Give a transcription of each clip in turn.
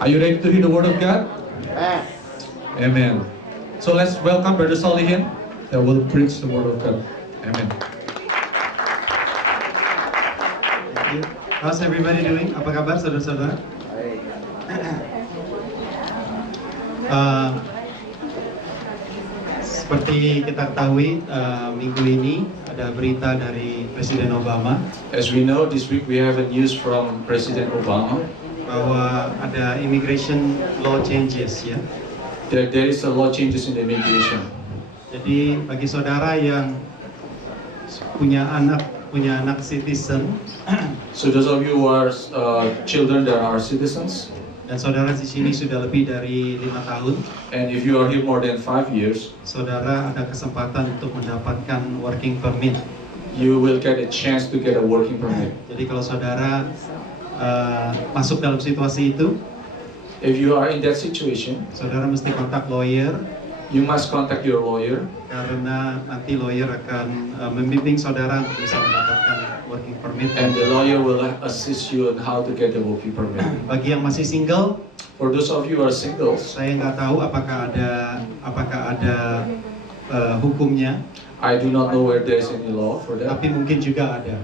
Are you ready to hear the word of God? Amen. So let's welcome Brother Solihin that will preach the word of God. Amen. Thank you. How's everybody doing? Apa kabar saudara-saudara? Seperti kita ketahui, minggu ini ada berita dari Presiden Obama As we know, this week we have a news from President Obama bahwa ada immigration law changes ya. that there is a law changes in the immigration. Jadi bagi saudara yang punya anak citizen So those of you who are children that are citizens, dan saudara di sini sudah lebih dari 5 tahun, and if you are here more than 5 years, saudara ada kesempatan untuk mendapatkan working permit. you will get a chance to get a working permit. Jadi kalau saudara masuk dalam situasi itu, If you are in that situation, saudara mesti kontak lawyer you must contact your lawyer, karena nanti lawyer akan membimbing saudara untuk bisa mendapatkan working permit. and the lawyer will assist you on how to get the working permit. Bagi yang masih single, For those of you who are singles, saya nggak tahu apakah ada hukumnya, I do not know where there is any law for that, tapi mungkin juga ada.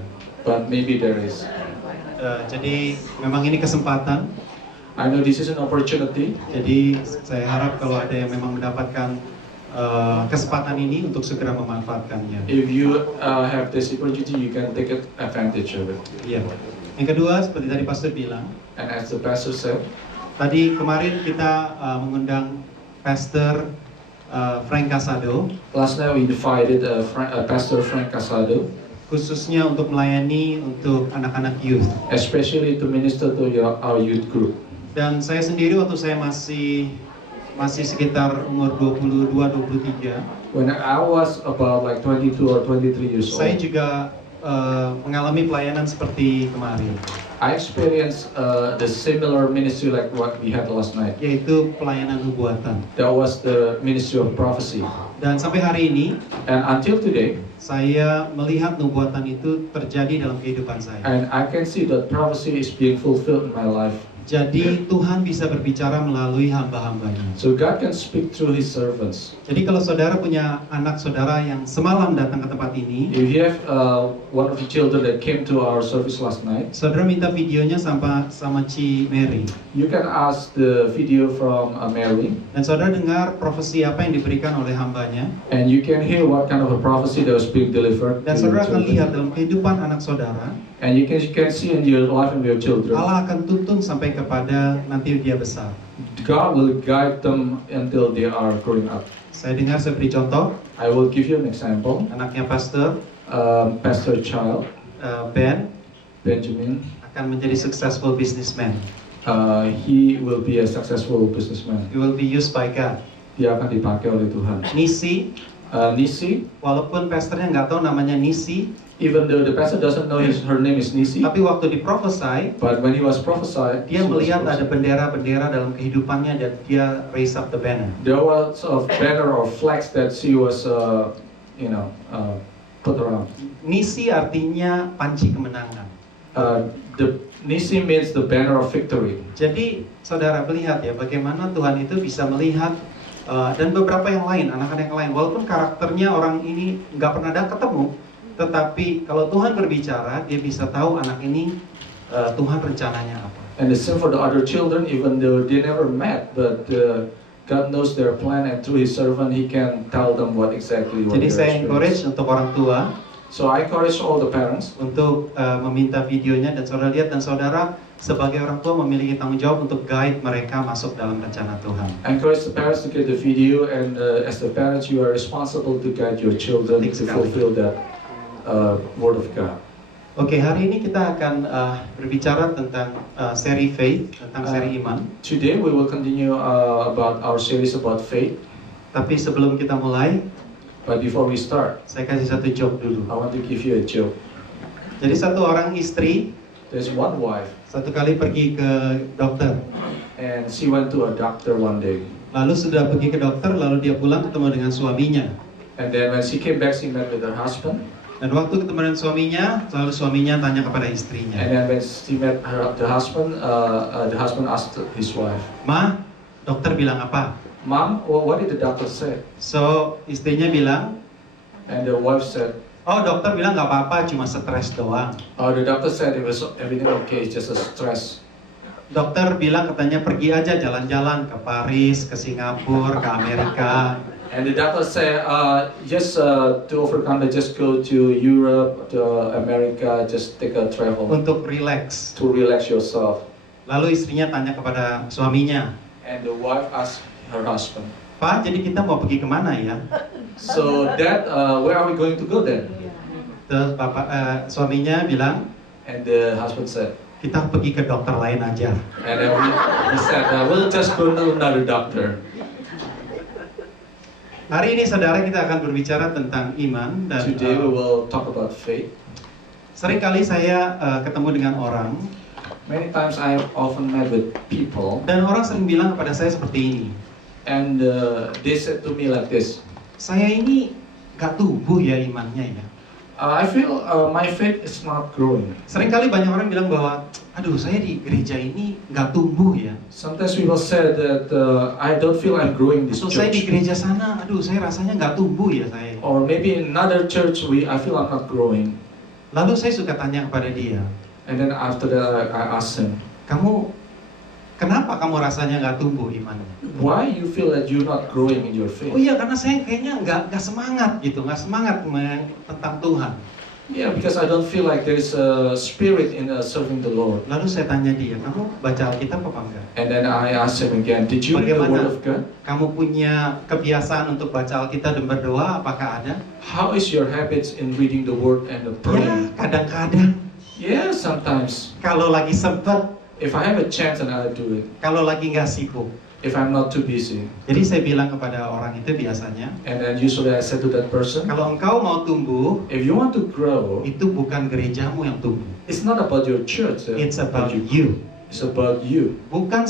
but maybe there is. Jadi memang ini kesempatan. I know this is an opportunity. Jadi saya harap kalau ada yang memang mendapatkan kesempatan ini untuk segera memanfaatkannya. If you have this opportunity, you can take advantage of it. Iya. Yang kedua, seperti tadi Pastor bilang, And as the pastor said, tadi kemarin kita mengundang Pastor Frank Casado last night we invited Pastor Frank Casado, khususnya untuk melayani untuk anak-anak youth. especially to minister to our youth group. Dan saya sendiri waktu saya masih sekitar umur 22-23, When I was about like 22 or 23 years saya old, juga mengalami pelayanan seperti kemarin, I experienced the similar ministry like what we had last night. yaitu pelayanan nubuatan. That was the ministry of prophecy. Dan sampai hari ini, And until today, saya melihat nubuatan itu terjadi dalam kehidupan saya. and I can see that prophecy is being fulfilled in my life. Jadi Tuhan bisa berbicara melalui hamba-hambanya. So God can speak through His servants. Jadi kalau saudara punya anak saudara yang semalam datang ke tempat ini, If you have one of the children that came to our service last night, saudara minta videonya sama Ci Mary. you can ask the video from Mary, Dan saudara dengar profesi apa yang diberikan oleh hambanya. and you can hear what kind of a prophecy that was being delivered. Dan to your saudara akan children. lihat dalam kehidupan anak saudara, And you can see in your life and your children, Allah akan tuntun sampai kepada nanti dia besar. God will guide them until they are growing up. Saya dengar, saya beri contoh, I will give you an example. anaknya Pastor Pastor Child, Ben Benjamin, akan menjadi successful businessman. he will be a successful businessman. He will be used by God. Dia akan dipakai oleh Tuhan. Nisi, Nisi, walaupun pastornya nggak tahu namanya Nisi, even though the pastor doesn't know her name is Nisi, tapi waktu diprofesai, but when he was prophesied, dia melihat ada bendera-bendera dalam kehidupannya dan dia raise up the banner. there was a banner or flags that she was, put around. Nisi artinya panci kemenangan. The Nisi means the banner of victory. Jadi saudara melihat ya bagaimana Tuhan itu bisa melihat dan beberapa yang lain, anak-anak yang lain, walaupun karakternya orang ini nggak pernah ada ketemu, tetapi kalau Tuhan berbicara, dia bisa tahu anak ini Tuhan rencananya apa. And the same for the other children, even though they never met, but God knows their plan, and through His servant, He can tell them what exactly. Jadi saya encourage untuk orang tua So I encourage all the parents untuk meminta videonya dan saudara lihat, dan saudara sebagai orang tua memiliki tanggung jawab untuk guide mereka masuk dalam rencana Tuhan. I encourage the parents to get the video, and as the parents, you are responsible to guide your children to fulfill that word of God. Oke, hari ini kita akan berbicara tentang seri faith, tentang seri iman. Today we will continue about our series about faith. Tapi sebelum kita mulai, But before we start, saya kasih satu joke dulu. I want to give you a joke. Jadi satu orang istri There's one wife, satu kali pergi ke dokter. and she went to a doctor one day. Lalu sudah pergi ke dokter, lalu dia pulang ketemu dengan suaminya. And then when she came back, she met with her husband. Dan waktu ketemu dengan suaminya, lalu suaminya tanya kepada istrinya, And then when she met the husband asked his wife, "Ma, dokter bilang apa?" "Mom, what did the doctor say?" So istrinya bilang, And the wife said, "Oh, dokter bilang nggak apa-apa, cuma stres doang." the doctor said it was everything okay, it's just a stress. Dokter bilang katanya pergi aja jalan-jalan ke Paris, ke Singapura, ke Amerika. And the doctor said, just to overcome it, just go to Europe, to America, just take a travel Untuk relax. to relax yourself. Lalu istrinya tanya kepada suaminya, And the wife asked her husband, "Pak, jadi kita mau pergi kemana ya?" so Dad, where are we going to go then? Terus suaminya bilang, And the husband said, "Kita pergi ke dokter lain aja." and then he said, we'll just go to another doctor. Hari ini saudara kita akan berbicara tentang iman dan Today we will talk about faith. seringkali saya ketemu dengan orang Many times I have often met with people, dan orang sering bilang kepada saya seperti ini, and they said to me like this, "Saya ini gak tumbuh ya imannya ya." I feel my faith is not growing. Seringkali banyak orang bilang bahwa, "Aduh, saya di gereja ini gak tumbuh ya." Sometimes people say that I don't feel I'm growing this So saya di church. gereja sana, aduh saya rasanya gak tumbuh ya saya. Or maybe in another church I feel I'm not growing. Lalu saya suka tanya kepada dia, And then after that I ask him, kenapa kamu rasanya gak tumbuh imannya? why you feel that you're not growing in your faith? Oh iya, karena saya kayaknya nggak semangat gitu, nggak semangat tentang Tuhan. Yeah, because I don't feel like there's a spirit in serving the Lord. Lalu saya tanya dia, "Kamu baca Alkitab apa enggak? And then I asked him again, did you read the Word of God? Kamu punya kebiasaan untuk baca Alkitab dan berdoa? Apakah ada?" How is your habits in reading the Word and the Ya, praying? kadang-kadang. Yeah, sometimes. Kalau lagi sempat, If I have a chance and I do it. kalau lagi nggak sibuk. If I'm not too busy. Jadi saya bilang kepada orang itu biasanya, And then usually I said to that person, kalau engkau mau tumbuh, if you want to grow, itu bukan gerejamu yang tumbuh. it's not about your church. It's about but you. It's about you. Bukan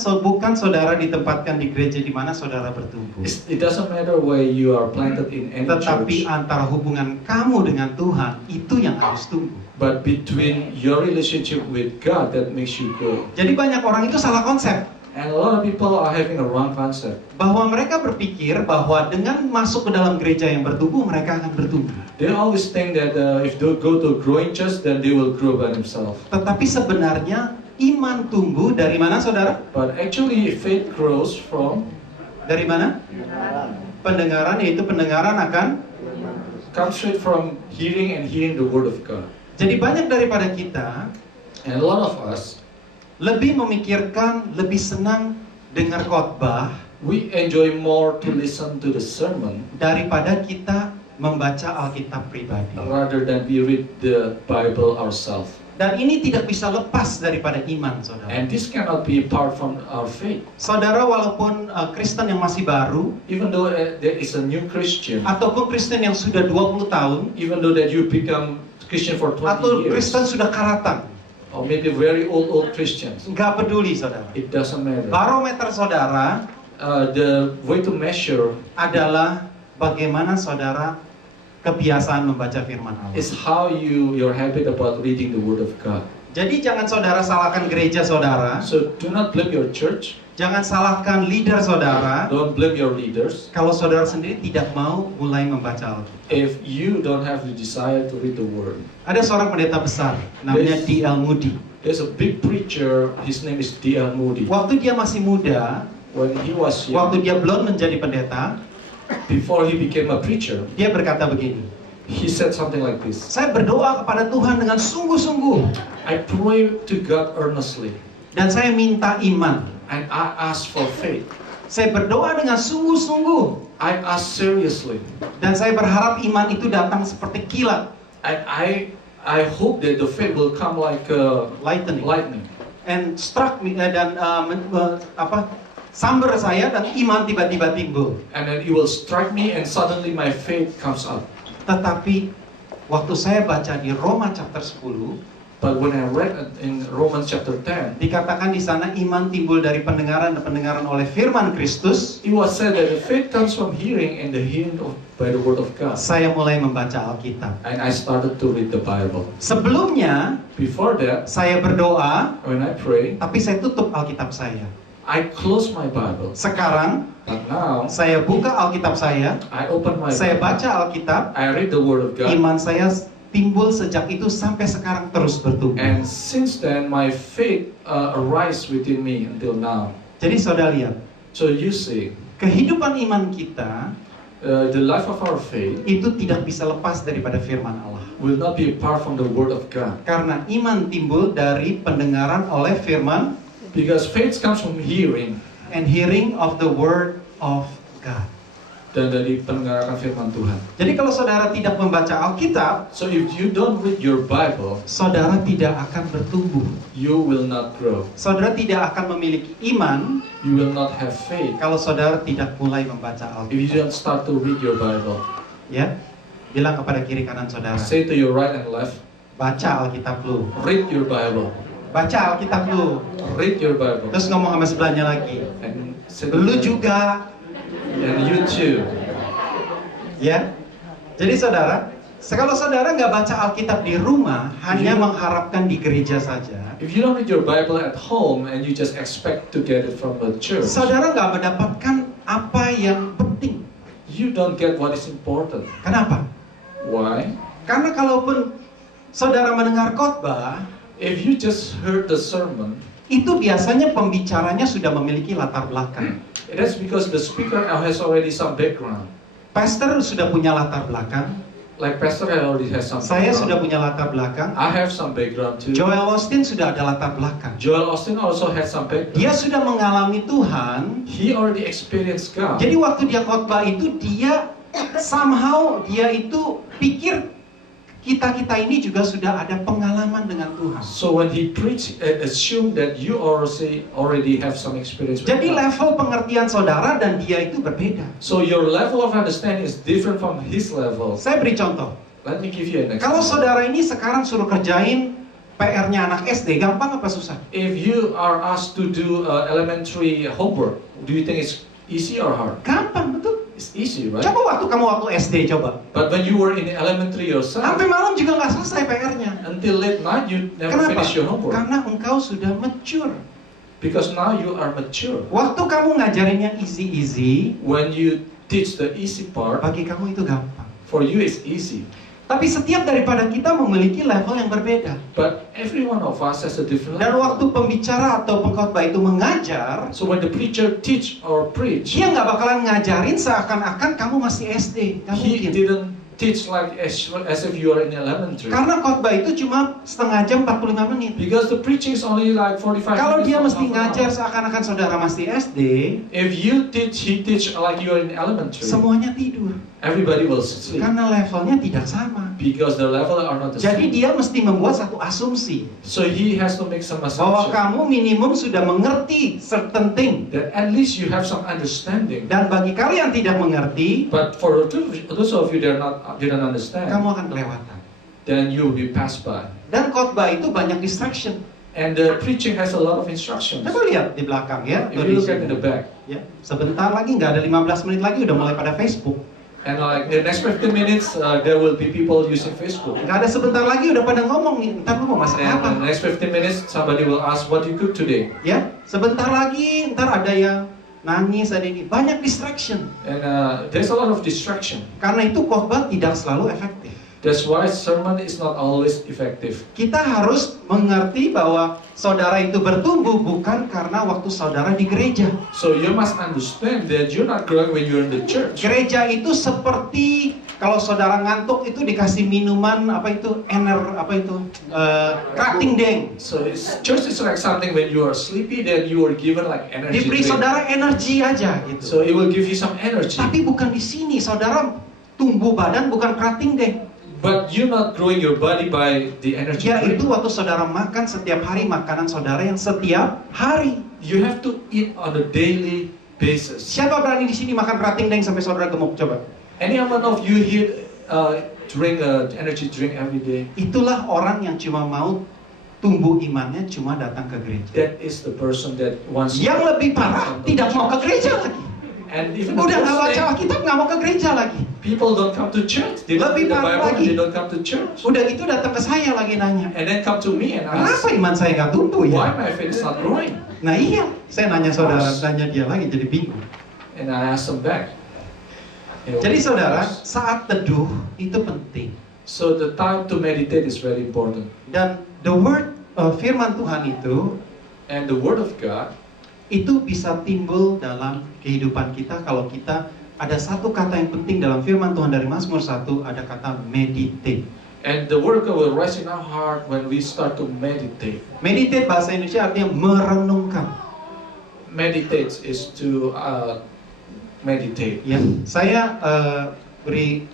saudara ditempatkan di gereja di mana saudara bertumbuh. It doesn't matter where you are planted in any Tetapi church. antara hubungan kamu dengan Tuhan, itu yang harus tumbuh. But between your relationship with God that makes you grow. Jadi banyak orang itu salah konsep. And a lot of people are having a wrong concept. Bahwa mereka berpikir bahwa dengan masuk ke dalam gereja yang bertumbuh, mereka akan bertumbuh. They always think that if they go to a growing church, then they will grow by themselves. Tetapi sebenarnya iman tumbuh dari mana, saudara? But actually, faith grows from Dari mana? Pendengaran, yaitu pendengaran akan. comes straight from hearing and hearing the Word of God. Jadi banyak daripada kita And a lot of us, lebih memikirkan, lebih senang dengar khotbah we enjoy more to listen to the sermon daripada kita membaca Alkitab pribadi. rather than we read the Bible ourselves. Dan ini tidak bisa lepas daripada iman, saudara. And this cannot be apart from our faith. Saudara, walaupun Kristen yang masih baru, Even though there is a new Christian, ataupun Kristen yang sudah 20 tahun, even though that you become Christian for 20 atau years, Kristen sudah karatan, or maybe very old Christians, nggak peduli, saudara. it doesn't matter. Barometer saudara The way to measure adalah bagaimana saudara kebiasaan membaca firman Allah. is how your habit about reading the Word of God. Jadi jangan saudara salahkan gereja saudara, So do not blame your church, jangan salahkan leader saudara, don't blame your leaders kalau saudara sendiri tidak mau mulai membaca Alkitab. if you don't have the desire to read the Word. Ada seorang pendeta besar, namanya Yes. D.L. Moody. There's a big preacher, his name is D.L. Moody. Waktu dia masih muda, When he was waktu young, dia belum menjadi pendeta, before he became a preacher, dia berkata begini, he said something like this: "Saya berdoa kepada Tuhan dengan sungguh-sungguh, I pray to God earnestly, dan saya minta iman. and I ask for faith. Saya berdoa dengan sungguh-sungguh, I ask seriously, dan saya berharap iman itu datang seperti kilat, and I hope that the faith will come like lightning, lightning, and struck me dan sambar saya dan iman tiba-tiba timbul. and then it will strike me, and suddenly my faith comes up." Tetapi waktu saya baca di Roma chapter 10, But when I read in Romans chapter 10, dikatakan di sana iman timbul dari pendengaran dan pendengaran oleh firman Kristus. it was said that the faith comes from hearing and the hearing by the word of God. Saya mulai membaca Alkitab. And I started to read the Bible. Sebelumnya, Before that, saya berdoa, when I pray, tapi saya tutup Alkitab saya. I close my Bible. Sekarang, But now, saya buka Alkitab saya, I open my saya Bible. baca Alkitab, I read the word of God. iman saya timbul sejak itu sampai sekarang terus bertumbuh. And since then, my faith arise within me until now. Jadi saudara lihat, So you see, kehidupan iman kita the life of our faith itu tidak bisa lepas daripada firman Allah. will not be apart from the word of God. Karena iman timbul dari pendengaran oleh firman Because faith comes from hearing, and hearing of the word of God. dan dari pendengaran firman Tuhan. Jadi kalau saudara tidak membaca Alkitab, So if you don't read your Bible, saudara tidak akan bertumbuh. you will not grow. Saudara tidak akan memiliki iman You will not have faith kalau saudara tidak mulai membaca if you Alkitab. don't start to read your Bible. Ya, bilang kepada kiri kanan saudara, Say to your right and left, baca Alkitab lu, read your Bible. baca Alkitab lu. Read your Bible. Terus ngomong sama sebelahnya lagi, And say to lu them, juga. and you too. Ya, jadi saudara, kalau saudara nggak baca Alkitab di rumah, hanya Iya. mengharapkan di gereja saja, If you don't read your Bible at home and you just expect to get it from the church, saudara nggak mendapatkan apa yang penting. you don't get what is important. Kenapa? Why? Karena kalaupun saudara mendengar khotbah, If you just heard the sermon, itu biasanya pembicaranya sudah memiliki latar belakang. that's because the speaker has already some background. Pastor sudah punya latar belakang, Like Pastor already has some saya sudah background. punya latar belakang, I have some background too. Joel Osteen sudah ada latar belakang. Joel Osteen also has some background. Dia sudah mengalami Tuhan. He already experienced God. Jadi waktu dia khotbah itu dia somehow dia itu pikir kita ini juga sudah ada pengalaman dengan Tuhan. So when he preached, assume that you already have some experience with Jadi God. level pengertian saudara dan dia itu berbeda. So your level of understanding is different from his level. Saya beri contoh. Let me give you an Kalau example. saudara ini sekarang suruh kerjain PR-nya anak SD, gampang apa susah? If you are asked to do elementary homework, do you think it's easy or hard? Gampang, betul. It's easy, right? Coba waktu SD coba. But when you were in elementary yourself, Sampai malam juga nggak selesai PR-nya. until late night you never Kenapa? finish your homework. Karena engkau sudah mature. Because now you are mature. Waktu kamu ngajarin yang easy-easy, When you teach the easy part, bagi kamu itu gampang. for you it's easy. Tapi setiap daripada kita memiliki level yang berbeda. But every one of us has a different Dan level. waktu pembicara atau pengkhotbah itu mengajar, So when the preacher teach or preach, dia nggak bakalan ngajarin seakan-akan kamu masih SD. Nggak he mungkin. didn't teach like as if you are in elementary. Karena khotbah itu cuma setengah jam 45 menit. Because the preaching is only like 45 Kalau minutes. dia or mesti half an hour. ngajar seakan-akan saudara masih SD, If you teach, he teach like you are in elementary. semuanya tidur. Everybody will sleep. Karena levelnya tidak sama. Because the level are not the Jadi same. dia mesti membuat satu asumsi So he has to make some bahwa assumption kamu minimum sudah mengerti certain thing. that at least you have some understanding. Dan bagi kalian tidak mengerti, But for those of you that didn't understand, kamu akan kelewatan. then you will be passed by. Dan khotbah itu banyak distraction. And the preaching has a lot of instructions. Coba lihat di belakang ya. If you look at in the back, Ya, sebentar lagi nggak ada 15 menit lagi udah mulai pada Facebook. and like the next 15 minutes, there will be people using Facebook. Nggak ada sebentar lagi udah pada ngomong nih, ntar lu mau masak And apa? the next 15 minutes, somebody will ask, what you cook today? Ya, sebentar lagi ntar ada yang nangis, ada ini. Banyak distraction. And there's a lot of distraction. Karena itu khotbah tidak selalu efektif. That's why sermon is not always effective. Kita harus mengerti bahwa saudara itu bertumbuh bukan karena waktu saudara di gereja. So you must understand that you're not growing when you're in the church. Gereja itu seperti kalau saudara ngantuk itu dikasih minuman krating deng. So church is like something when you are sleepy, then you are given like energy Diberi drink. saudara energi aja gitu. So it will give you some energy. Tapi bukan di sini, saudara tumbuh badan bukan krating deng. But you're not growing your body by the energy Ya drink. itu waktu saudara makan setiap hari makanan saudara yang setiap hari. You have to eat on a daily basis. Siapa berani di sini makan krating deng sampai saudara gemuk coba? Any amount of you here drink energy drink every day. Itulah orang yang cuma mau tumbuh imannya cuma datang ke gereja. That is the person that wants. Yang lebih parah, tidak mau ke gereja lagi. And even Udah nggak baca Alkitab, nggak mau ke gereja lagi. people don't come to church. They don't read Lebih the parah Bible. lagi. They don't come to church. Udah gitu datang ke saya lagi nanya, And then come to me and ask, kenapa iman saya nggak tumbuh why ya? my faith is not growing? Nah iya, saya nanya saudara, tanya dia lagi jadi bingung. And I ask them back. You know, Jadi saudara, saat teduh itu penting. so the time to meditate is very important. Dan the word firman Tuhan itu And the Word of God itu bisa timbul dalam kehidupan kita kalau kita ada satu kata yang penting dalam firman Tuhan dari Mazmur 1, ada kata meditate. and the Word of God will rise in our heart when we start to meditate. Meditate bahasa Indonesia artinya merenungkan. Meditate is to meditate. Ya, saya beri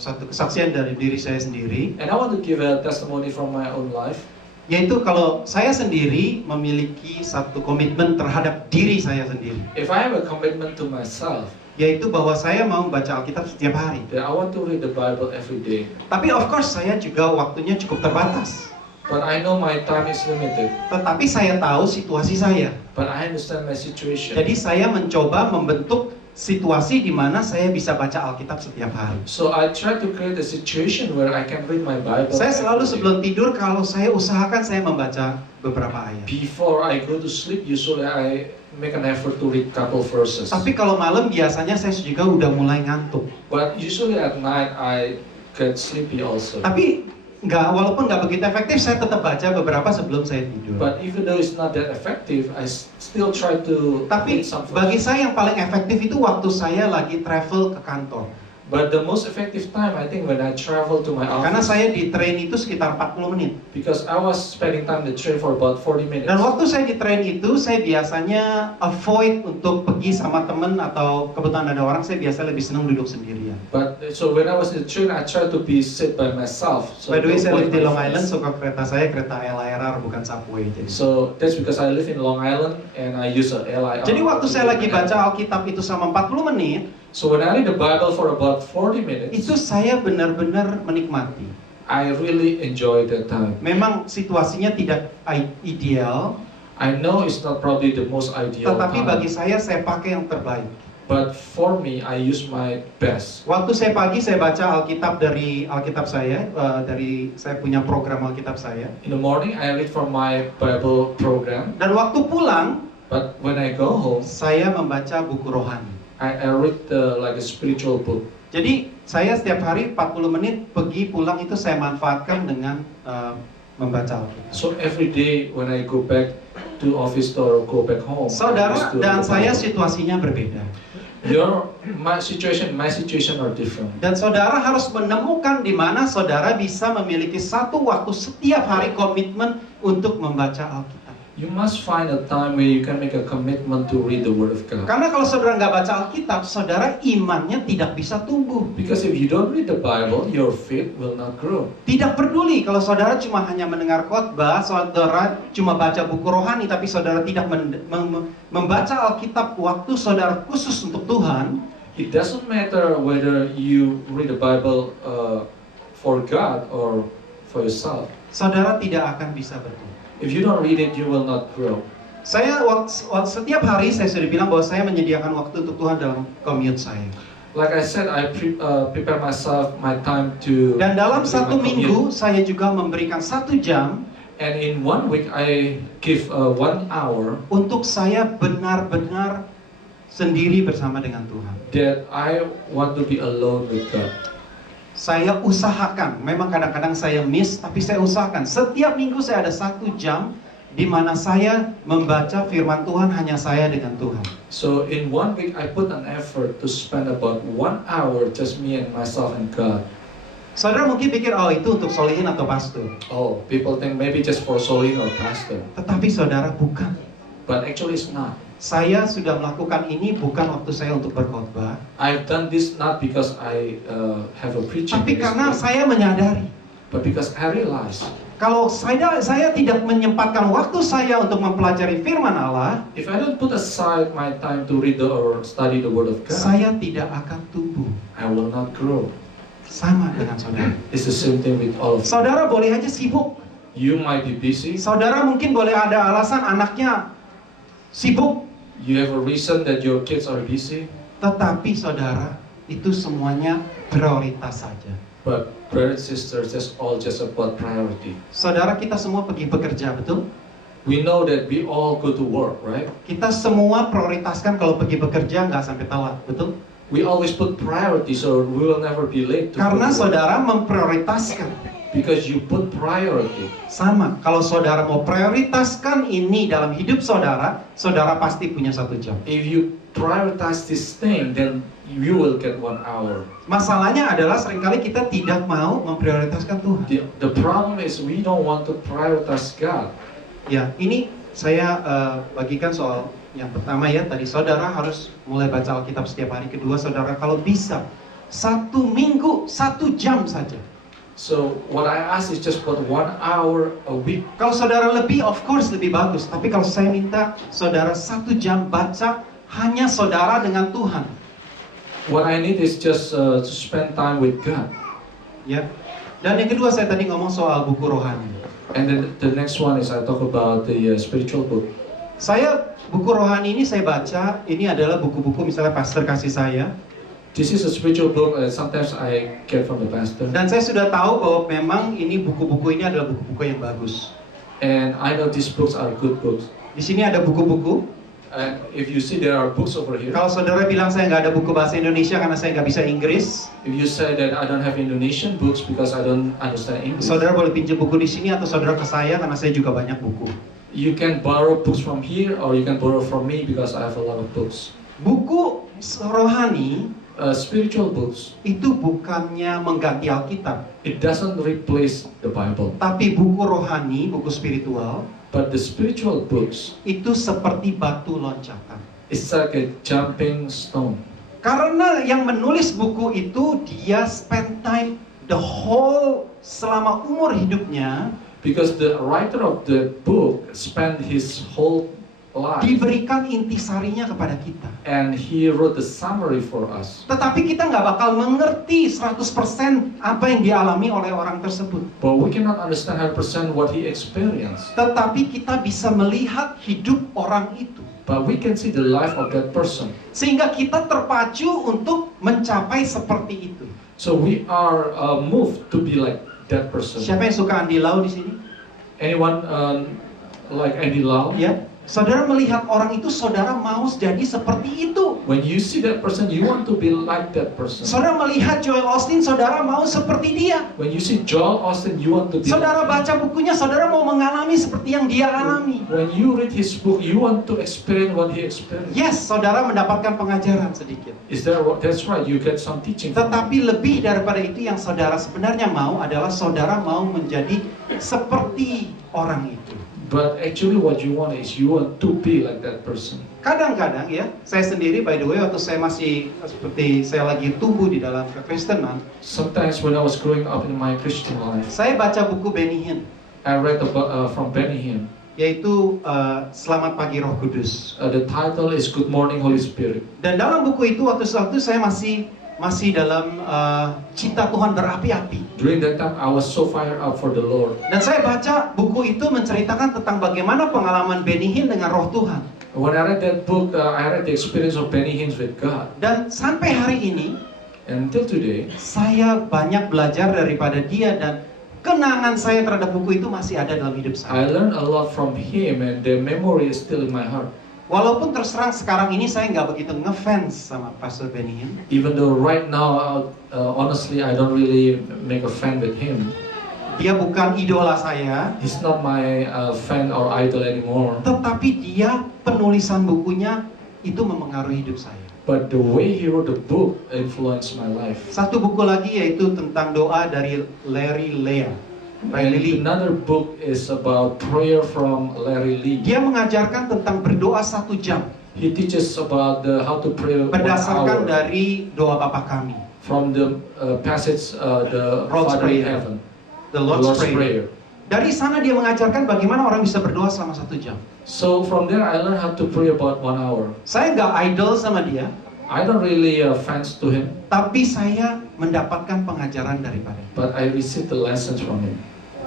satu kesaksian dari diri saya sendiri, And I want to give a testimony from my own life. yaitu kalau saya sendiri memiliki satu komitmen terhadap diri saya sendiri, If I have a commitment to myself yaitu bahwa saya mau baca Alkitab setiap hari. that I want to read the Bible every day, Tapi of course saya juga waktunya cukup terbatas. but I know my time is limited, Tetapi saya tahu situasi saya. but I understand my situation. Jadi saya mencoba membentuk situasi di mana saya bisa baca Alkitab setiap hari. So I try to create a situation where I can read my Bible. Saya selalu every day. sebelum tidur kalau saya usahakan saya membaca beberapa ayat. Before I go to sleep, usually I make an effort to read couple verses. Tapi kalau malam biasanya saya juga udah mulai ngantuk. But usually at night I get sleepy also. Tapi walaupun nggak begitu efektif, saya tetap baca beberapa sebelum saya tidur. But even though it's not that effective, I still try to Tapi read some bagi verses. saya yang paling efektif itu waktu saya lagi travel ke kantor. But the most effective time, I think, when I travel to my Karena office, saya di train itu sekitar 40 menit. because I was spending time in the train for about 40 minutes. Dan waktu saya di train itu, saya biasanya avoid untuk pergi sama temen atau kebetulan ada orang, saya biasa lebih senang duduk sendirian. But so when I was in the train, I tried to be sit by myself. So By the way, to saya avoid live di my Long friends. Island, suka kereta saya kereta LIRR bukan subway. So that's because I live in Long Island and I use a LIR. Jadi waktu saya lagi baca Alkitab itu sama 40 menit, So when I read the Bible for about 40 minutes, itu saya benar-benar menikmati. I really enjoy that time. Memang situasinya tidak ideal, I know it's not probably the most ideal tetapi time, bagi saya pakai yang terbaik. but for me, I use my best. Waktu saya pagi saya baca Alkitab dari Alkitab saya, dari saya punya program Alkitab saya. In the morning, I read from my Bible program, Dan waktu pulang, but when I go home, saya membaca buku rohani. I read like a spiritual book. Jadi saya setiap hari 40 menit pergi pulang itu saya manfaatkan dengan membaca Alkitab. So every day when I go back to office or go back home, I Saudara used to dan read the saya Bible. situasinya berbeda. My situation are different. Dan saudara harus menemukan di mana saudara bisa memiliki satu waktu setiap hari komitmen untuk membaca Alkitab. You must find a time where you can make a commitment to read the Word of God. Karena kalau saudara nggak baca Alkitab, saudara imannya tidak bisa tumbuh. Because if you don't read the Bible, your faith will not grow. Tidak peduli kalau saudara cuma hanya mendengar khotbah, saudara cuma baca buku rohani, tapi saudara tidak membaca Alkitab waktu saudara khusus untuk Tuhan. It doesn't matter whether you read the Bible for God or for yourself. Saudara tidak akan bisa bertumbuh. If you don't read it, you will not grow. Saya setiap hari saya sudah bilang bahwa saya menyediakan waktu untuk Tuhan dalam commute saya. Like I said, I prepare myself my time to. Dan dalam do satu my minggu commute. saya juga memberikan 1 jam And in 1 week, I give 1 hour untuk saya benar-benar sendiri bersama dengan Tuhan. that I want to be alone with God. Saya usahakan, memang kadang-kadang saya miss, tapi saya usahakan. Setiap minggu saya ada 1 jam di mana saya membaca firman Tuhan hanya saya dengan Tuhan. So in 1 week, I put an effort to spend about 1 hour just me and myself and God. Saudara mungkin pikir, oh itu untuk solihin atau pastor. Oh, people think maybe just for Solin or pastor, Tetapi saudara bukan. but actually it's not. Saya sudah melakukan ini bukan waktu saya untuk berkhotbah, I've done this not because I have a preaching tapi karena ministry, saya menyadari but because I realize kalau saya tidak menyempatkan waktu saya untuk mempelajari firman Allah, if I don't put aside my time to read or study the Word of God, saya tidak akan tumbuh. I will not grow. Sama dengan saudara. It's the same thing with all of you. Saudara boleh aja sibuk. You might be busy. Saudara mungkin boleh ada alasan anaknya sibuk. You have a reason that your kids are busy. Tetapi saudara, itu semuanya prioritas saja. But brothers and sisters, that's all just about priority. Saudara, kita semua pergi bekerja, betul? We know that we all go to work, right? Kita semua prioritaskan kalau pergi bekerja nggak sampai telat, betul? We always put priority, so we will never be late to Karena go to work. saudara memprioritaskan. Because you put priority. Sama, kalau saudara mau prioritaskan ini dalam hidup saudara, saudara pasti punya 1 jam. If you prioritize this thing, then you will get 1 hour. Masalahnya adalah seringkali kita tidak mau memprioritaskan Tuhan. The problem is we don't want to prioritize God. Ya, ini saya bagikan soal yang pertama ya, tadi saudara harus mulai baca Alkitab setiap hari. Kedua, saudara kalau bisa 1 minggu 1 jam saja. So what I ask is just about 1 hour a week. Kalau saudara lebih, of course lebih bagus. Tapi kalau saya minta saudara 1 jam baca hanya saudara dengan Tuhan. What I need is just to spend time with God. Ya. Dan yang kedua saya tadi ngomong soal buku rohani. And then the next one is I talk about the spiritual book. Saya buku rohani ini saya baca, ini adalah buku-buku misalnya pastor kasih saya. This is a spiritual book sometimes I get from the pastor. Dan saya sudah tahu bahwa memang ini buku-buku ini adalah buku-buku yang bagus. And I know these books are good books. Di sini ada buku-buku. And if you see there are books over here. Kalau saudara bilang saya nggak ada buku bahasa Indonesia karena saya nggak bisa Inggris, If you say that I don't have Indonesian books because I don't understand English. saudara boleh pinjam buku di sini atau saudara ke saya karena saya juga banyak buku. You can borrow books from here or you can borrow from me because I have a lot of books. Buku rohani Spiritual books, itu bukannya mengganti Alkitab, it doesn't replace the Bible. tapi buku rohani, buku spiritual, But the spiritual books, itu seperti batu loncatan. it's like a jumping stone. Karena yang menulis buku itu dia spend time the whole selama umur hidupnya, Because the writer of the book spent his whole life diberikan intisarinya kepada kita. and he wrote the summary for us. Tetapi kita nggak bakal mengerti 100% apa yang dialami oleh orang tersebut. But we cannot understand 100% what he experienced. Tetapi kita bisa melihat hidup orang itu. But we can see the life of that person. Sehingga kita terpacu untuk mencapai seperti itu. So we are moved to be like that person. Siapa yang suka Andy Lau di sini? Anyone like Andy Lau? Ya. Saudara melihat orang itu, saudara mau jadi seperti itu. When you see that person, you want to be like that person. Saudara melihat Joel Osteen, saudara mau seperti dia. When you see Joel Osteen, you want to be. Saudara baca bukunya, saudara mau mengalami seperti yang dia alami. When you read his book, you want to experience what he experienced. Yes, saudara mendapatkan pengajaran sedikit. Is that what? That's right. You get some teaching. Tetapi lebih daripada itu yang saudara sebenarnya mau adalah saudara mau menjadi seperti orang itu. But actually, what you want is you want to be like that person. Kadang-kadang ya, saya sendiri by the way waktu saya masih seperti saya lagi tumbuh di dalam kekristenan, Sometimes when I was growing up in my Christian life, saya baca buku Benny Hinn, I read about from Benny Hinn. yaitu Selamat Pagi Roh Kudus. The title is Good Morning Holy Spirit. Dan dalam buku itu waktu saya masih dalam cinta Tuhan berapi-api. During that time, I was so fired up for the Lord. Dan saya baca buku itu menceritakan tentang bagaimana pengalaman Benny Hinn dengan Roh Tuhan. When I read that book, I read the experience of Benny Hinn with God. Dan sampai hari ini, Until today, saya banyak belajar daripada dia dan kenangan saya terhadap buku itu masih ada dalam hidup I saya. learned a lot from him, and the memory is still in my heart. Walaupun terus terang sekarang ini saya nggak begitu ngefans sama Pastor Benny Hinn. Even though right now, honestly, I don't really make a fan with him. Dia bukan idola saya, He's not my fan or idol anymore. tetapi dia penulisan bukunya itu memengaruhi hidup saya. But the way he wrote the book influenced my life. Satu buku lagi yaitu tentang doa dari Larry Lea. And another book is about prayer from Larry Lee. Dia mengajarkan tentang berdoa 1 jam He teaches about how to pray 1 berdasarkan hour dari doa Bapa kami, from the passage the Lord's Father in Prayer. heaven, The the Lord's Prayer. Prayer. Dari sana dia mengajarkan bagaimana orang bisa berdoa selama 1 jam. So from there I learned how to pray about 1 hour. Saya nggak idol sama dia, I don't really fans to him, tapi saya mendapatkan pengajaran daripada dia. but I received the lessons from him.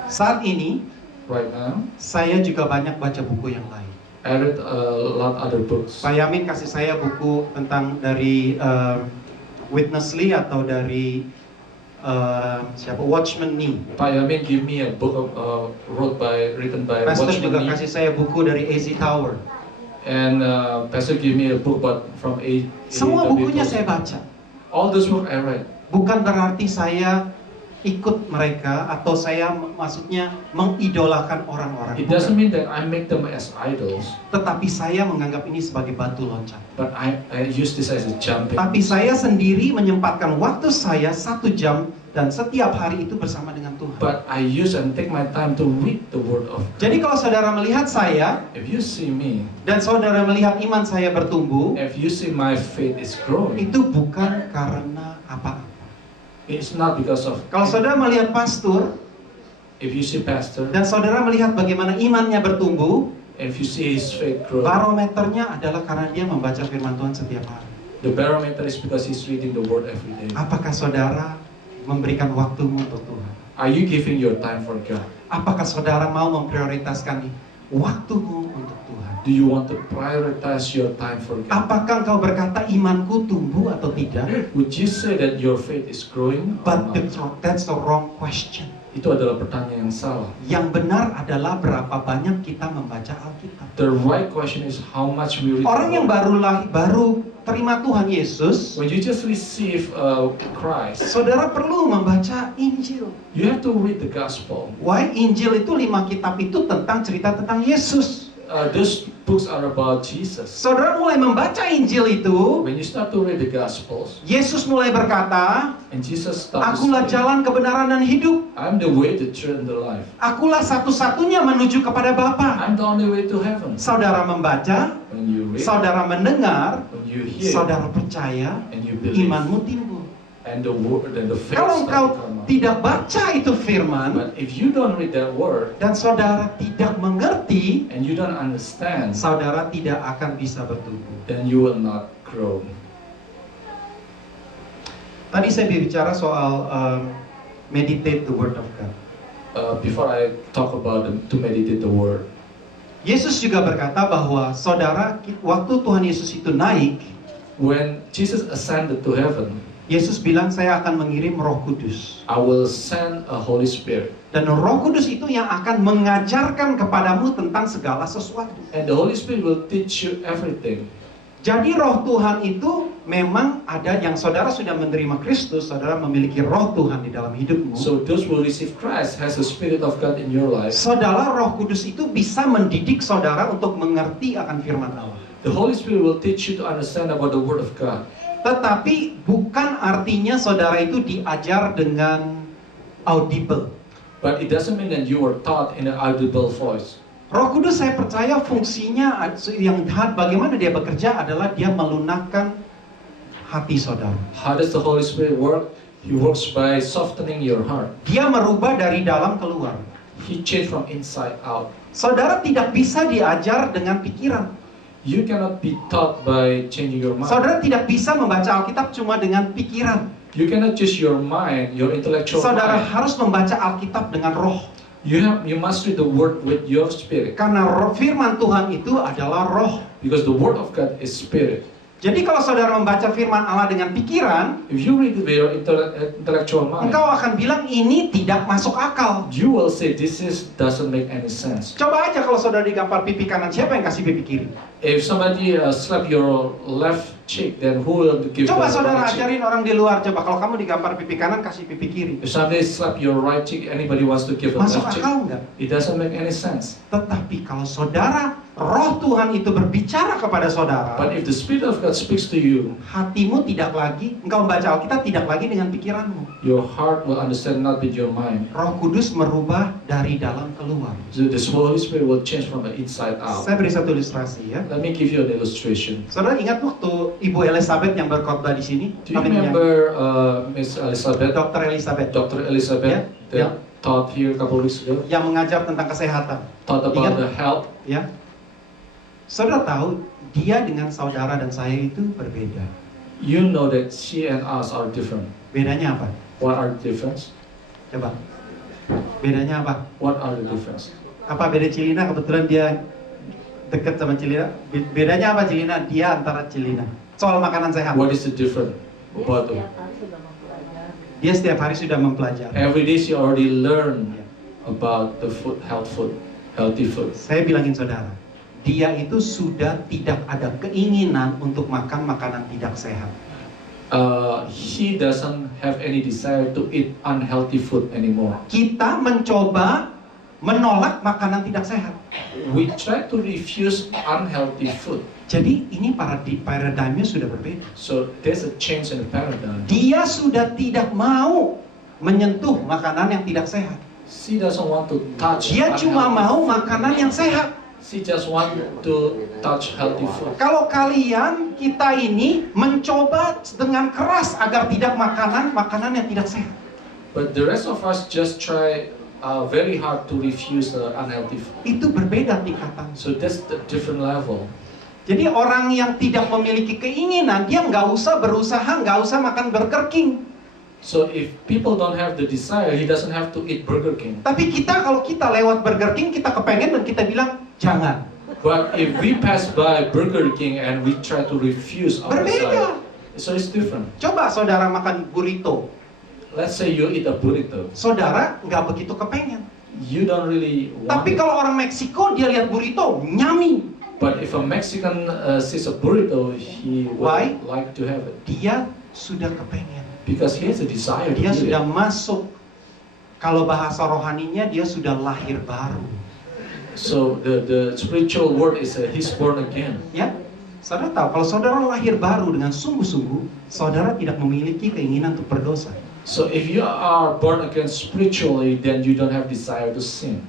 Saat ini right now. Saya juga banyak baca buku yang lain. I read a lot other books. Pak Yamin kasih saya buku tentang dari Witness Lee atau dari siapa, Watchman Nee. Pak Yamin give me a book written by Pastor Watchman juga Nee. kasih saya buku dari A.Z. Tower. And Pastor give me a book from Semua A.W. bukunya Tozer. saya baca. All those books I read. Bukan berarti saya ikut mereka atau saya maksudnya mengidolakan orang-orang. It doesn't mean that I make them as idols, Tetapi saya menganggap ini sebagai batu loncatan. but I use this as a jumping. Tapi saya sendiri menyempatkan waktu saya 1 jam dan setiap hari itu bersama dengan Tuhan. But I use and take my time to read the Word of God. Jadi kalau saudara melihat saya If you see me, dan saudara melihat iman saya bertumbuh, if you see my faith is growing, itu bukan karena apa-apa. it's not because of. Kalau saudara melihat pastor If you see Pastor, dan saudara melihat bagaimana imannya bertumbuh, if you see his faith grow, barometernya adalah karena dia membaca firman Tuhan setiap hari. the barometer is because he's reading the Word every day. Apakah saudara memberikan waktumu untuk Tuhan? Are you giving your time for God? Apakah saudara mau memprioritaskan waktumu untuk Tuhan? Do you want to prioritize your time for God? Apakah engkau berkata imanku tumbuh atau tidak? Would you say that your faith is growing or But not? that's the wrong question. Itu adalah pertanyaan yang salah. Yang benar adalah berapa banyak kita membaca Alkitab. The right question is how much we read. Orang the yang Word. baru terima Tuhan Yesus, When you just receive Christ, saudara perlu membaca Injil. you have to read the Gospel. Why? Injil itu 5 kitab itu tentang cerita tentang Yesus. Those books are about Jesus. Saudara mulai membaca Injil itu, When you start to read the Gospels, Yesus mulai berkata, and Jesus starts Akulah saying, jalan kebenaran dan hidup. I'm the way, the truth, and the life. Akulah satu-satunya menuju kepada Bapa. I'm the only way to heaven. Saudara membaca, When you read, saudara mendengar, when you hear, saudara percaya, and you believe, imanmu timbul. and the word and the faith Kalau start engkau to come out. tidak baca itu firman, But if you don't read that word dan saudara tidak mengerti, and you don't understand, saudara tidak akan bisa bertumbuh. then you will not grow. Tadi saya berbicara soal meditate the word of God. Before I talk about to meditate the word, Yesus juga berkata bahwa saudara, waktu Tuhan Yesus itu naik, when Jesus ascended to heaven, Yesus bilang saya akan mengirim Roh Kudus. I will send a Holy Spirit. Dan Roh Kudus itu yang akan mengajarkan kepadamu tentang segala sesuatu. And the Holy Spirit will teach you everything. Jadi Roh Tuhan itu memang ada, yang saudara sudah menerima Kristus, saudara memiliki Roh Tuhan di dalam hidupmu. So those who receive Christ has the Spirit of God in your life. Saudara, Roh Kudus itu bisa mendidik saudara untuk mengerti akan firman Allah. The Holy Spirit will teach you to understand about the Word of God. Tetapi bukan artinya saudara itu diajar dengan audible. But it doesn't mean that you were taught in an audible voice. Roh Kudus saya percaya fungsinya yang bagaimana dia bekerja adalah dia melunakkan hati saudara. How does the Holy Spirit work? He works by softening your heart. Dia merubah dari dalam keluar. He changed from inside out. Saudara tidak bisa diajar dengan pikiran. You cannot be taught by changing your mind. Saudara tidak bisa membaca Alkitab cuma dengan pikiran. You cannot just your mind, your intellectual Saudara mind. harus membaca Alkitab dengan roh. You must read the Word with your spirit. Karena firman Tuhan itu adalah roh. Because the Word of God is spirit. Jadi kalau saudara membaca firman Allah dengan pikiran, If you read it with your intellectual mind, engkau akan bilang ini tidak masuk akal. you will say doesn't make any sense. Coba aja kalau saudara digampar pipi kanan, siapa yang kasih pipi kiri? If somebody slap your left cheek, then who will give Coba the saudara right cheek? ajarin orang di luar, coba kalau kamu digampar pipi kanan, kasih pipi kiri. If somebody slap your right cheek, anybody wants to give the Masuk left cheek? akal nggak? It doesn't make any sense. Tetapi kalau saudara, roh Tuhan itu berbicara kepada saudara, But if the Spirit of God speaks to you, hatimu tidak lagi, engkau membaca Alkitab tidak lagi dengan pikiranmu. your heart will understand not with your mind. Roh Kudus merubah dari dalam keluar. So this Holy Spirit will change from the inside out. Saya beri satu ilustrasi ya. Let me give you an illustration. Saudara ingat waktu Ibu Elizabeth yang berkhotbah di sini? Do you remember Miss Elizabeth, Dr. Elizabeth Dr. Elizabeth, Yeah. that taught here a couple of weeks ago? yang mengajar tentang kesehatan? Taught about Ingat? the health. Ya. Saudara tahu, dia dengan saudara dan saya itu berbeda. You know that she and us are different. Bedanya apa? What are the difference? Coba. Bedanya apa? What are the difference? Apa beda Cilina? Kebetulan dia dekat sama Cilina. Bedanya apa Cilina? Dia antara Cilina. Soal makanan sehat. What is the difference about the, Dia setiap hari sudah mempelajari. every day she already learn about the food, healthy food. Saya bilangin saudara, dia itu sudah tidak ada keinginan untuk makan makanan tidak sehat. He doesn't have any desire to eat unhealthy food anymore. Kita mencoba menolak makanan tidak sehat. We try to refuse unhealthy food. Jadi ini paradigmnya sudah berbeda. So there's a change in the paradigm. Dia sudah tidak mau menyentuh makanan yang tidak sehat. She doesn't want to touch. Dia cuma unhealthy mau food. makanan yang sehat. She just want to touch healthy food. Kalau kalian, kita ini mencoba dengan keras agar tidak makanan yang tidak sehat. But the rest of us just try very hard to refuse the unhealthy food. Itu berbeda tingkatan. So that's the different level. Jadi orang yang tidak memiliki keinginan, dia nggak usah berusaha, nggak usah makan Burger King. So if people don't have the desire, he doesn't have to eat Burger King. Tapi kalau kita lewat Burger King, kita kepengen dan kita bilang, jangan. But if we pass by Burger King and we try to refuse our Berbeda. desire, so it's different. Coba saudara makan burrito, Let's say you eat a burrito. saudara nggak begitu kepengen. You don't really want Tapi it. kalau orang Meksiko, dia lihat burrito, nyami. But if a Mexican sees a burrito, he Why? would like to have it. Dia sudah kepengen. Because he has a desire to Dia eat sudah it. masuk. Kalau bahasa rohaninya, dia sudah lahir baru. So the spiritual word is he's born again. Ya, saudara tahu kalau saudara lahir baru dengan sungguh-sungguh, saudara tidak memiliki keinginan untuk berdosa. So if you are born again spiritually, then you don't have desire to sin.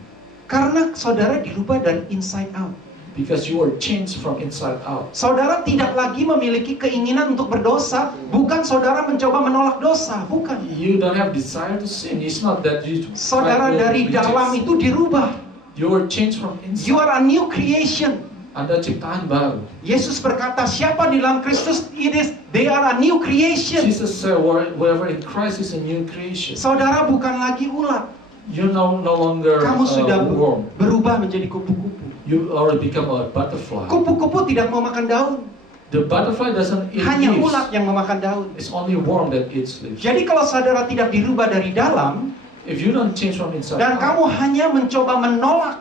Karena saudara dirubah dari inside out. Because you are changed from inside out. Saudara tidak lagi memiliki keinginan untuk berdosa. Bukan saudara mencoba menolak dosa, bukan. You don't have desire to sin. It's not that you Saudara try to dari reject dalam sin. itu dirubah. You are changed from inside. You are a new creation. Anda ciptaan baru. Yesus berkata, siapa di dalam Kristus, they are a new creation. Jesus said, whoever in Christ is a new creation. Saudara bukan lagi ulat. You're no longer Kamu sudah a worm. berubah menjadi kupu-kupu. You already become a butterfly. Kupu-kupu tidak mau makan daun. The butterfly doesn't eat Hanya leaves. ulat yang memakan daun. It's only worm that eats leaves. Jadi kalau saudara tidak dirubah dari dalam, If you don't change from inside dan out, kamu hanya mencoba menolak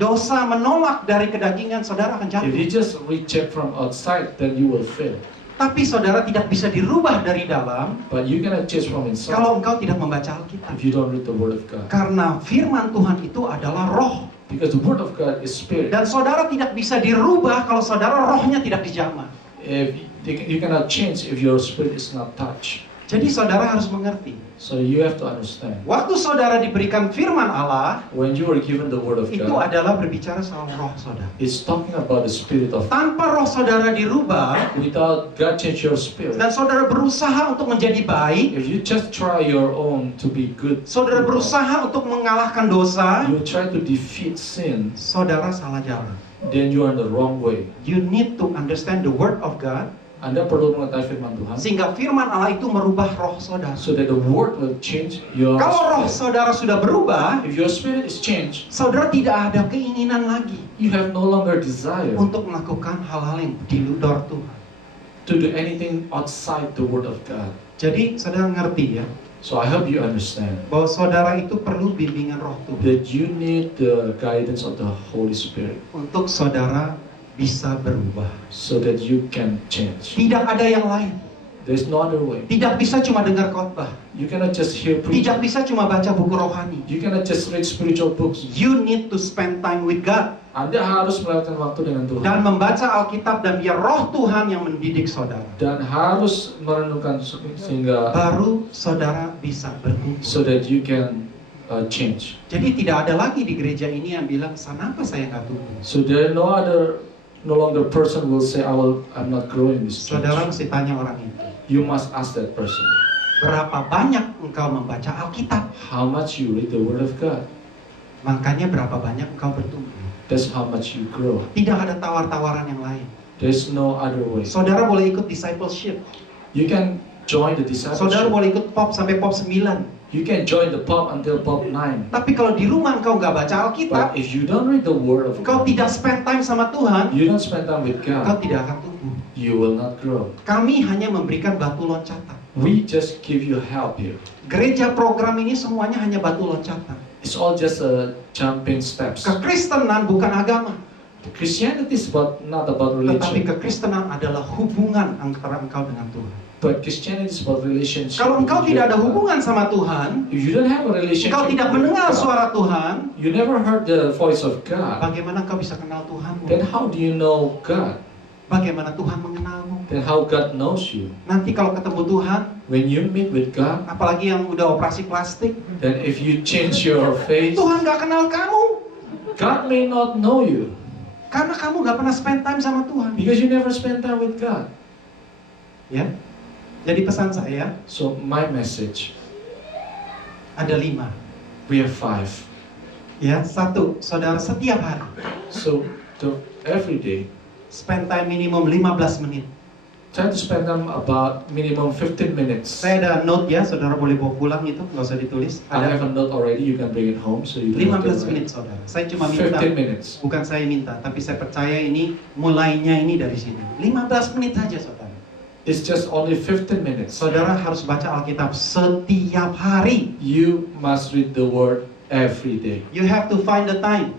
dosa, menolak dari kedagingan, saudara akan if you jatuh. just reject from outside, then you will fail. Tapi saudara tidak bisa dirubah dari dalam But you cannot change from inside kalau engkau tidak membaca Alkitab. if you don't read the Word of God. Karena firman Tuhan itu adalah roh. Because the Word of God is spirit. Dan saudara tidak bisa dirubah kalau saudara rohnya tidak dijamah. If you cannot change if your spirit is not touched. Jadi saudara harus mengerti. So you have to understand. Waktu saudara diberikan firman Allah, When you are given the Word of itu God, adalah berbicara soal roh saudara. it's talking about the spirit of. Tanpa roh saudara dirubah, Without God change your spirit, dan saudara berusaha untuk menjadi baik, if you just try your own to be good, saudara berusaha untuk mengalahkan dosa, you try to defeat sin, saudara salah jalan. then you are in the wrong way. You need to understand the word of God, Anda perlu mengetahui firman Tuhan, sehingga firman Allah itu merubah roh saudara. so that the word will change your Kalau roh spirit. saudara sudah berubah, If your spirit is changed, saudara tidak ada keinginan lagi you have no longer desire untuk melakukan hal-hal yang di luar Tuhan. to do anything outside the Word of God. Jadi saudara ngerti ya, So I hope you understand bahwa saudara itu perlu bimbingan roh Tuhan that you need the guidance of the Holy Spirit untuk saudara bisa berubah. so that you can change. Tidak ada yang lain. There's no other way. Tidak bisa cuma dengar khotbah. You cannot just hear preaching. Tidak bisa cuma baca buku rohani. You cannot just read spiritual books. You need to spend time with God. Anda harus melewatkan waktu dengan Tuhan Dan membaca Alkitab, dan biar roh Tuhan yang mendidik saudara. dan harus merenungkan sehingga Baru saudara bisa bertumbuh. so that you can change. Jadi tidak ada lagi di gereja ini yang bilang, kenapa saya nggak tumbuh? So there no longer person will say I'm not growing in this church. Saudara mesti tanya orang itu, You must ask that person, berapa banyak engkau membaca Alkitab? how much you read the Word of God. Makanya berapa banyak engkau bertumbuh. That's how much you grow. Tidak ada tawar-tawaran yang lain. There's no other way. Saudara boleh ikut discipleship. You can join the Saudara discipleship. boleh ikut pop sampai pop 9. You can join the pub until pub 9. Tapi kalau di rumah engkau nggak baca But Alkitab, if you don't read the Word of engkau God, tidak spend time sama Tuhan, you don't spend time with engkau God, tidak akan tumbuh. you will not grow. Kami hanya memberikan batu loncatan. We just give you help here. Gereja program ini semuanya hanya batu loncatan. It's all just jumping steps. Kekristenan bukan agama, Christianity is not about tetapi religion, kekristenan adalah hubungan antara engkau dengan Tuhan. but Christianity is about relationship. Kalau engkau with you tidak ada and God. hubungan sama Tuhan, If you don't have a relationship, engkau tidak with mendengar God, suara Tuhan, you never heard the voice of God, bagaimana engkau bisa kenal Tuhanmu? then how do you know God? Bagaimana Tuhan mengenalmu? Then how God knows you? Nanti kalau ketemu Tuhan, When you meet with God, apalagi yang udah operasi plastik, then if you change your face, Tuhan gak kenal kamu. God may not know you Karena kamu gak pernah spend time sama Tuhan. because you never spend time with God. Ya, jadi pesan saya So my message, ada 5. we have 5. Ya, 1, saudara setiap hari So every day, spend time minimum 15 menit. try to spend them about minimum 15 minutes. Saya ada note ya, saudara boleh bawa pulang itu, nggak usah ditulis. I have Ada a note already, you can bring it home so you don't have to 15 write. menit saudara. Saya cuma minta, 15 minutes. bukan saya minta, tapi saya percaya ini mulainya ini dari sini. 15 menit saja saudara. It's just only 15 minutes. Saudara harus baca Alkitab setiap hari. You must read the word every day. You have to find the time.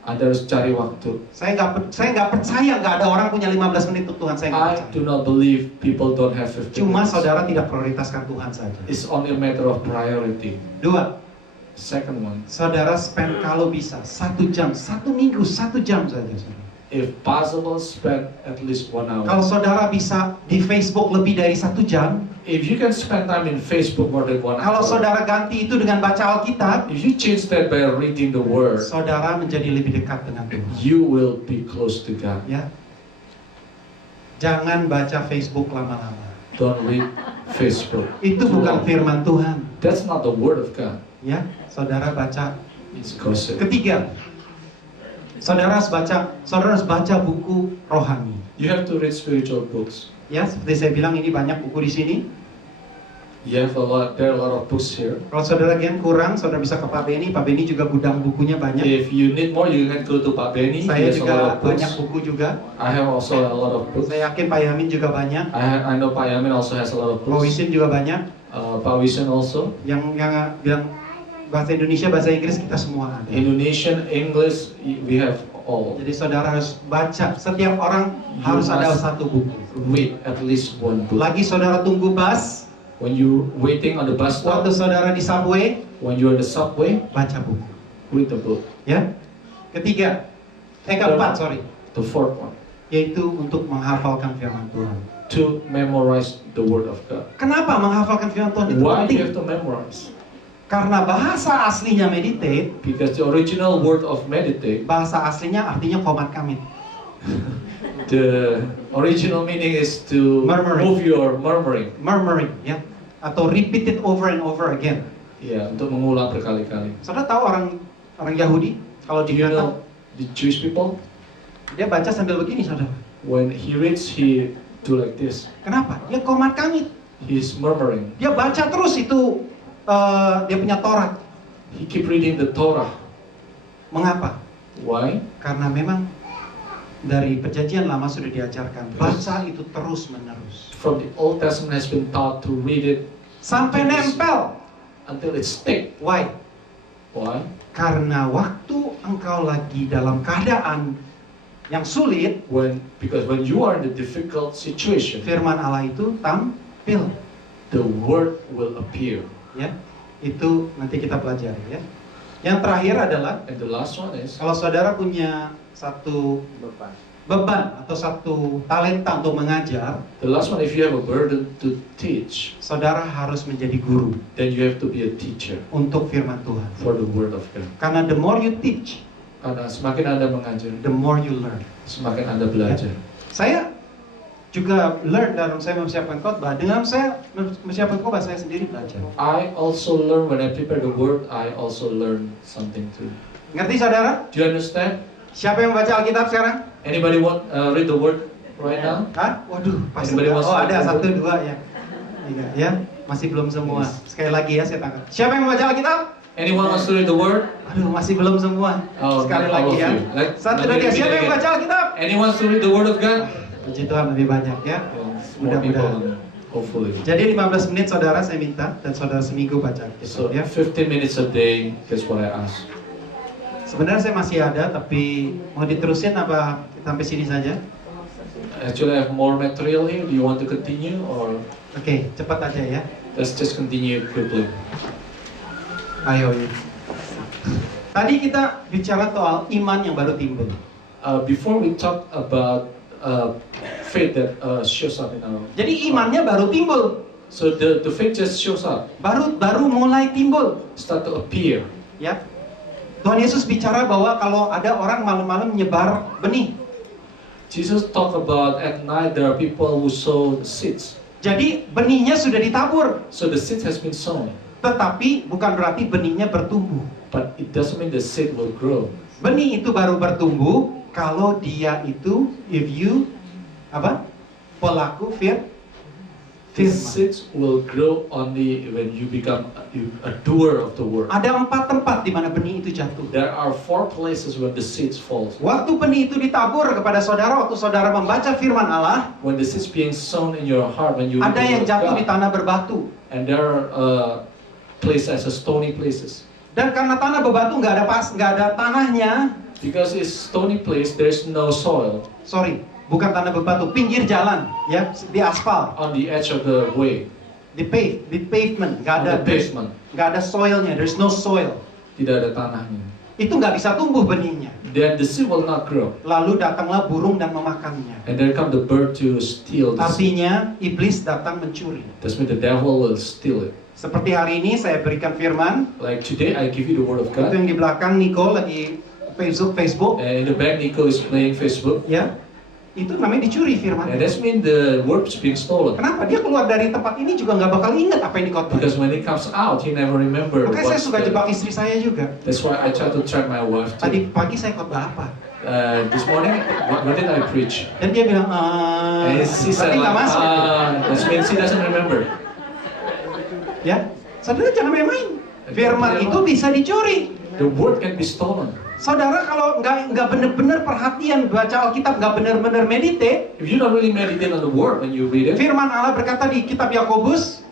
Anda harus cari waktu. Saya nggak percaya nggak ada orang punya 15 menit untuk Tuhan. Saya nggak I percaya. do not believe people don't have 15 Cuma minutes. saudara tidak prioritaskan Tuhan saja. It's only a matter of priority. 2, Second one, saudara spend kalau bisa 1 jam, 1 minggu 1 jam saja saudara. if possible, spend at least 1 hour. Kalau saudara bisa di Facebook lebih dari 1 jam, If you can spend time in Facebook more than 1 kalau hour, saudara ganti itu dengan baca Alkitab, if you change that by reading the word, saudara menjadi lebih dekat dengan Tuhan. you will be close to God. Ya, jangan baca Facebook lama-lama. Don't read Facebook. Itu too bukan long. firman Tuhan. That's not the word of God. Ya, saudara baca. It's gossip. Ketiga, saudara harus baca buku rohani. You have to read spiritual books. Ya, seperti saya bilang ini banyak buku di sini. There are a lot of books here. Kalau saudara yang kurang, saudara bisa ke Pak Beni. Pak Beni juga gudang bukunya banyak. If you need more, you can go to Pak Benny. He Saya has a lot juga of books. banyak buku juga. I have also a lot of books. Saya yakin Pak Yamin juga banyak. I know Pak Yamin also has a lot of Pak books. Wisin juga banyak. Pak Wisin also. Yang bilang bahasa Indonesia, bahasa Inggris kita semua ada. Indonesian, English, we have all. Jadi saudara harus baca. Setiap orang You harus ada must 1 buku. Read at least 1 book. Lagi saudara tunggu bus, When you're waiting on the bus stop, waktu saudara di subway, when you're in the subway, baca buku. read the book. Ya. Keempat, sorry. The fourth one, Yaitu untuk menghafalkan firman Tuhan. to memorize the word of God. Kenapa menghafalkan firman Tuhan itu Why do penting? you have to memorize? Karena bahasa aslinya meditate, Because the original word of meditate, bahasa aslinya artinya komat kamit. the original meaning is to Murmuring. move your murmuring. Murmuring, ya. Atau repeat it over and over again. Ya, untuk mengulang berkali-kali. Saudara tahu orang Yahudi kalau Do you dikata know the Jewish people? dia baca sambil begini, saudara. When he reads, he do like this. Kenapa? Dia komat kamit. He's murmuring. Dia baca terus itu dia punya Taurat. He keep reading the Torah. Mengapa? Why? Karena memang dari perjanjian lama sudah diajarkan baca itu terus menerus From the Old Testament has been taught to read it sampai nempel. until it stick. Why? Why? Karena waktu engkau lagi dalam keadaan yang sulit, Because when you are in the difficult situation, firman Allah itu tampil. the word will appear. Ya, itu nanti kita pelajari ya. Yang terakhir adalah And the last one is, kalau saudara punya satu beban atau satu talenta untuk mengajar, the last one, if you have a burden to teach, saudara harus menjadi guru then you have to be a teacher untuk firman Tuhan. for the word of God. Karena the more you teach, Karena semakin Anda mengajar, the more you learn. semakin Anda belajar. Saya juga learn dalam saya mempersiapkan khotbah. Dengan saya mempersiapkan khotbah, saya sendiri belajar. I also learn when I prepare the word, I also learn something too. Ngerti saudara? Do you understand? Siapa yang membaca Alkitab sekarang? Anybody want read the word right now? Hah? Waduh, pasti. Anybody wants Oh, to ada read the 1, 2 ya. 3 ya. Masih belum semua. Yes. Sekali lagi ya saya tangkap. Siapa yang membaca Alkitab? Anyone wants to read the word? Aduh, masih belum semua. Oh, Sekali not all lagi of ya. you. Satu Let me lagi. repeat Siapa yang again. membaca Alkitab? Anyone wants to read the word of God? Puji Tuhan lebih banyak ya. More people, Mudah-mudahan. hopefully. Jadi 15 menit saudara saya minta dan saudara seminggu baca So Alkitab ya. 15 minutes a day, that's what I ask. Sebenarnya saya masih ada tapi mau diterusin apa sampai sini saja? Actually, I have more material here. Do you want to continue or Oke, cepat aja ya. let's just continue quickly? Ayo. Tadi kita bicara soal iman yang baru timbul. Before we talk about faith that shows up in our, Jadi imannya baru timbul, so the faith just shows up, baru mulai timbul, start to appear. ya. Tuhan Yesus bicara bahwa kalau ada orang malam-malam nyebar benih. Jesus talked about at night there are people who sow seeds. Jadi benihnya sudah ditabur, So the seed has been sown, tetapi bukan berarti benihnya bertumbuh. but it doesn't mean the seed will grow. Benih itu baru bertumbuh kalau dia itu, if you pelaku The firman. seeds will grow only when you become a doer of the word. Ada 4 tempat di mana benih itu jatuh. There are 4 places where the seeds fall. Waktu benih itu ditabur kepada saudara, waktu saudara membaca firman Allah, When the seeds being sown in your heart, when you read ada the yang word of jatuh di God, tanah berbatu. and there are places as stony places. Dan karena tanah berbatu nggak ada tanahnya, Because it's stony place, there's no soil sorry, bukan tanah berbatu, pinggir jalan, ya, di aspal, on the edge of the way, di pavement, nggak on ada, the pavement. nggak ada soilnya, there's no soil. Tidak ada tanahnya. Itu nggak bisa tumbuh benihnya. Then the seed will not grow. Lalu datanglah burung dan memakannya. And there come the bird to steal the seed. Artinya iblis datang mencuri. That's when the devil will steal it. Seperti hari ini saya berikan firman, Like today, I give you the word of itu God. yang di belakang Nico lagi Facebook, And in the back, Nico is playing Facebook. ya, itu namanya dicuri And firman. that's mean the word is being stolen. Kenapa? Dia keluar dari tempat ini juga nggak bakal ingat apa yang dikhotbah. Because when it comes out, he never remember. Makanya saya what's suka the- jebak istri saya juga. That's why I try to track my wife too. Tadi pagi saya khotbah apa? This morning, what did I preach? Dan dia bilang, And she said, berarti nggak like, masuk. that means she doesn't remember. Ya, saudara jangan main-main. Firman itu bisa dicuri. The word can be stolen. Saudara kalau nggak benar-benar perhatian baca Alkitab, nggak benar-benar meditate, If you don't really meditate on the word when you read it, firman Allah berkata di kitab Yakobus,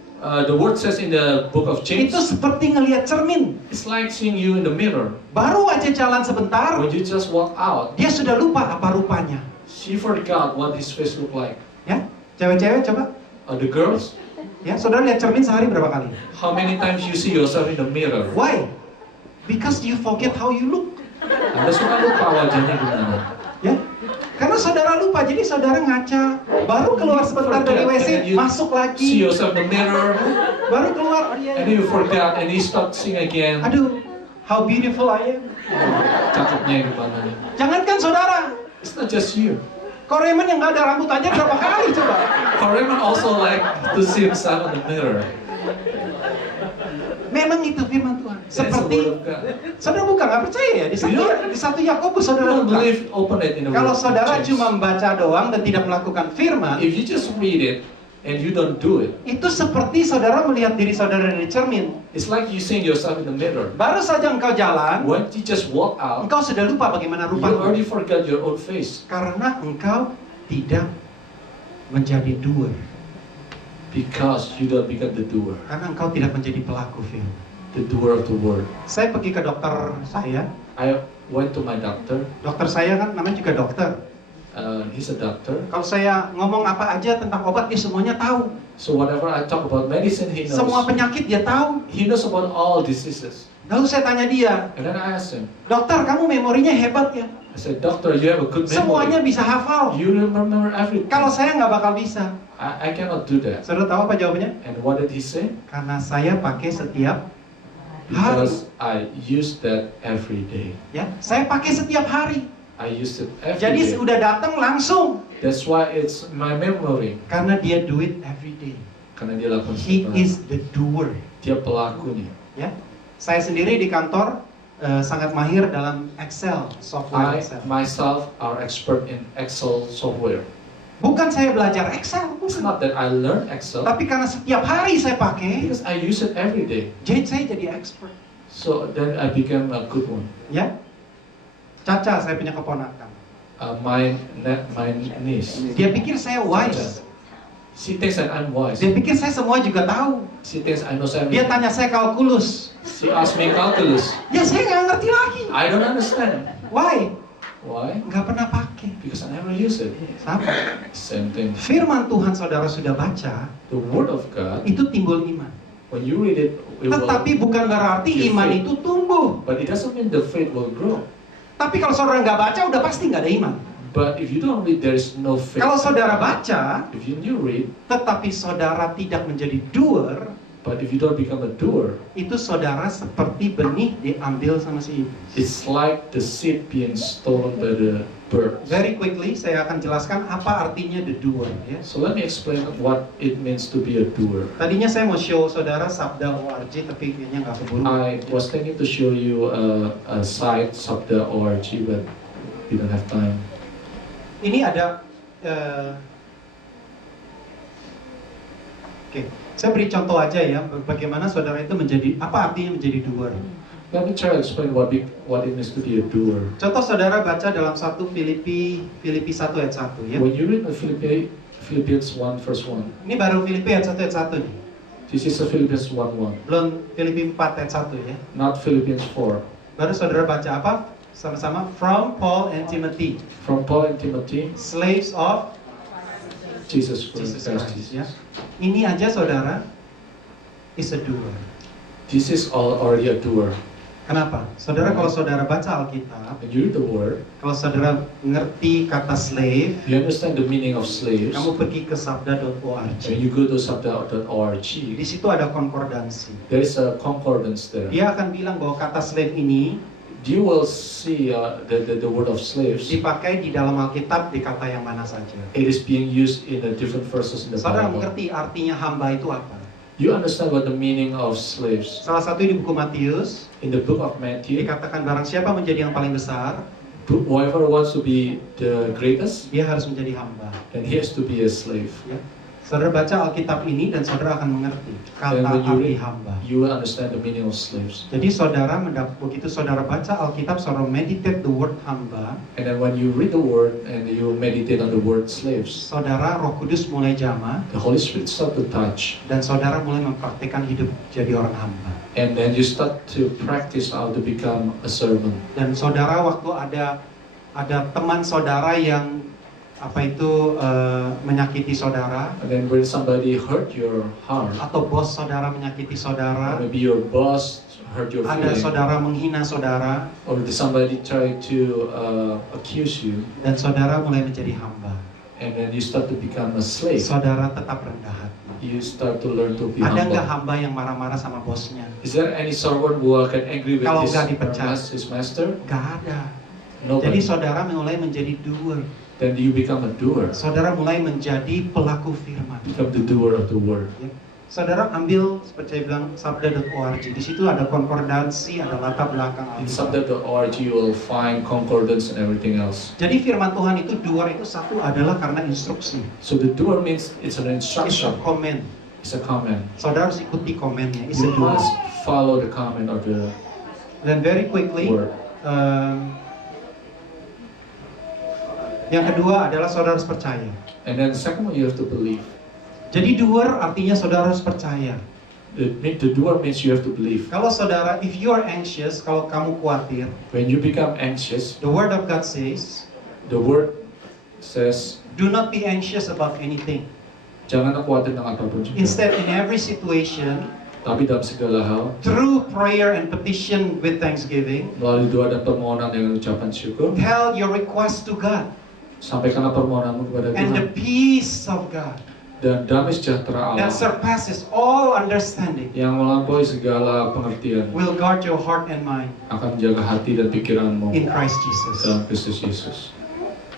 the word says in the book of James, itu seperti ngelihat cermin. it's like seeing you in the mirror. Baru aja jalan sebentar, When you just walk out, dia sudah lupa apa rupanya. she forgot what his face looked like. Ya, cewek-cewek coba. The girls, Ya, saudara lihat cermin sehari berapa kali? how many times you see yourself in the mirror? Why? Because you forget how you look. Anda suka lupa wajahnya gimana. Ya, karena saudara lupa, jadi saudara ngaca, baru keluar sebentar dari And then WC, you masuk See lagi, yourself in the mirror, baru keluar, oh iya, and then you forgot, and you start seeing again. aduh, how beautiful I am. Cakepnya gimana nih? Jangankan saudara, It's not just you. Koreman yang nggak ada rambut aja berapa kali coba? Koreman also like to see himself in the mirror. Memang itu firman Tuhan. That's the Seperti word of God. saudara buka nggak percaya ya di satu Yakobus You saudara don't buka. believe, open it in the Kalau word of saudara James. cuma membaca doang dan tidak melakukan firman, If you just read it and you don't do it, itu seperti saudara melihat diri saudara dari cermin. it's like you seeing yourself in the mirror. Baru saja engkau jalan, When you just walk out, engkau sudah lupa bagaimana you rupamu. already forgot your own face Karena engkau tidak menjadi doer. because you don't become the doer, Karena engkau tidak menjadi pelaku firman. the doer of the word. Saya pergi ke dokter saya. I went to my doctor. Dokter saya kan namanya juga dokter. He's a doctor. Kalau saya ngomong apa aja tentang obat, dia semuanya tahu. So whenever I talk about medicine, he knows. Semua penyakit dia tahu. He knows about all diseases. Lalu saya tanya dia, And then I asked him, dokter kamu memorinya hebat ya? I said, Doctor, you have a good Semuanya memory. bisa hafal. You remember everything. Kalau saya nggak bakal bisa. I cannot do that. Saudara tahu apa jawabannya? And what did he say? Karena saya pakai setiap hari. Because I use that every day. Ya, saya pakai setiap hari. I use it every Jadi day. udah datang langsung. That's why it's my memory. Karena dia do it every day. Karena dia lakukan He setiap hari. is the doer. Dia pelakunya. Ya, saya sendiri di kantor sangat mahir dalam Excel, software I Excel. myself are expert in Excel software. Bukan saya belajar Excel, It's bukan. not that I learned Excel, Tapi karena setiap hari saya pakai, because I use it every day. jadi saya jadi expert. So then I became a good one. Ya, Caca saya punya keponakan. My niece, Dia pikir saya wise. she thinks that I'm wise. Dia pikir saya semua juga tahu. She thinks I know Dia everything. tanya saya kalkulus. She asked me calculus. Ya saya nggak ngerti lagi. I don't understand. Why? Why? Nggak pernah pakai. Because I never use it. Sama. Same thing. Firman Tuhan saudara sudah baca, The word of God, itu timbul iman. when you read it, it will, Tetapi bukan berarti iman itu tumbuh. but it doesn't mean the faith will grow. Tapi kalau saudara nggak baca, udah pasti nggak ada iman. But if you don't read, there is no faith. Kalau saudara baca, If you do read, tetapi saudara tidak menjadi doer, but if you don't become a doer, itu saudara seperti benih diambil sama si iblis. it's like the seed being stolen by the birds. Very quickly, saya akan jelaskan apa artinya the doer. Ya. So let me explain what it means to be a doer. Tadinya saya mau show saudara sabda.org, tapi kayaknya nggak keburu. I was thinking to show you a site, sabda.org, but we don't have time. Ini ada, oke, saya beri contoh aja ya, bagaimana saudara itu menjadi, apa artinya menjadi doer. Let me try to explain what it means to be a doer. Contoh saudara baca dalam 1 Filipi 1 ayat 1 ya. When you read the Philippians 1 verse 1, Ini baru Filipi ayat 1 ayat 1 nih. this is a Philippians 1:1, Belum Filipi 4 ayat 1 ya. not Philippians 4. Baru saudara baca apa? Sama-sama. From Paul and Timothy, From Paul and Timothy, slaves of Jesus Jesus Christ. Christ ya. Ini aja saudara is a doer. This is already a doer. Kenapa? Saudara kalau saudara baca Alkitab, When you read the word, kalau saudara ngerti kata slave, you understand the meaning of slaves. kamu pergi ke sabda.org. When you go to sabda.org, Di situ ada konkordansi. there is a concordance there. Dia akan bilang bahwa kata slave ini You will see the word of slaves. dipakai di dalam Alkitab di kata yang mana saja. It is being used in the different verses in the Saudara Bible. mengerti artinya hamba itu apa? You understand what the meaning of slaves. Salah satu di buku Matius In the book of Matthew, dikatakan barang siapa menjadi yang paling besar, whoever wants to be the greatest, dia harus menjadi hamba. then he has to be a slave. Ya. Saudara baca Alkitab ini dan saudara akan mengerti kata And when you arti read, hamba. you will understand the meaning of slaves. Jadi saudara begitu saudara baca Alkitab, saudara meditate the word hamba, And then when you read the word and you meditate on the word slaves, saudara Roh Kudus mulai jamah the Holy Spirit start to touch, dan saudara mulai mempraktikkan hidup jadi orang hamba. and then you start to practice how to become a servant. Dan saudara waktu ada teman saudara yang menyakiti saudara, And then when somebody hurt your heart, atau bos saudara menyakiti saudara, maybe your boss hurt your ada feeling, saudara menghina saudara, or somebody try to accuse you, dan saudara mulai menjadi hamba. and then you start to become a slave. Saudara tetap rendah hati. You start to learn to be Ada nggak humble. hamba yang marah-marah sama bosnya? Is there any servant who get angry with Kalau nggak dipecat. his master? Gak ada. Jadi Nobody. saudara mulai menjadi doer. Then you become a doer. Saudara mulai menjadi pelaku firman. Become the doer of the word. Ya. Saudara ambil seperti saya bilang sabda.org. Di situ ada konkordansi, ada latar belakang In Alkitab. sabda.org you will find concordance and everything else. Jadi firman Tuhan itu doer itu satu adalah karena instruksi. So the doer means it's an It's a instruction. command. It's a command. Saudara harus ikuti komennya. It's a You doer. must follow the command of the Dan very quickly, word. yang kedua adalah saudara harus percaya. And then the second one you have to believe. Jadi doer artinya saudara harus percaya. The doer means you have to believe. Kalau saudara, if you are anxious, kalau kamu khawatir, When you become anxious, the word of God says, the word says, do not be anxious about anything. jangan khawatir tentang apapun juga. Instead, in every situation, Tapi dalam segala hal, through prayer and petition with thanksgiving, melalui doa dan permohonan dengan ucapan syukur, tell your request to God, sampaikanlah permohonanmu kepada and the Tuhan. peace of God Dan damai sejahtera that Allah surpasses all understanding yang melampaui segala pengertian will guard your heart and mind akan menjaga hati dan pikiranmu in Christ Jesus. dalam Kristus Yesus.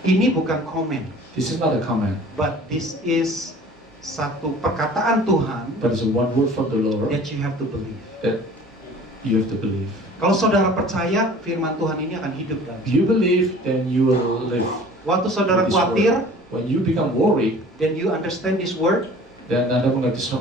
Ini bukan komen, This is not a comment, but this is satu perkataan Tuhan but it's one word from the Lord that you have to believe. that you have to believe. Kalau saudara percaya, firman Tuhan ini akan hidup dalam If you believe, then you will live. Waktu saudara This khawatir, When you become worried, then you understand this word, dan Anda mengerti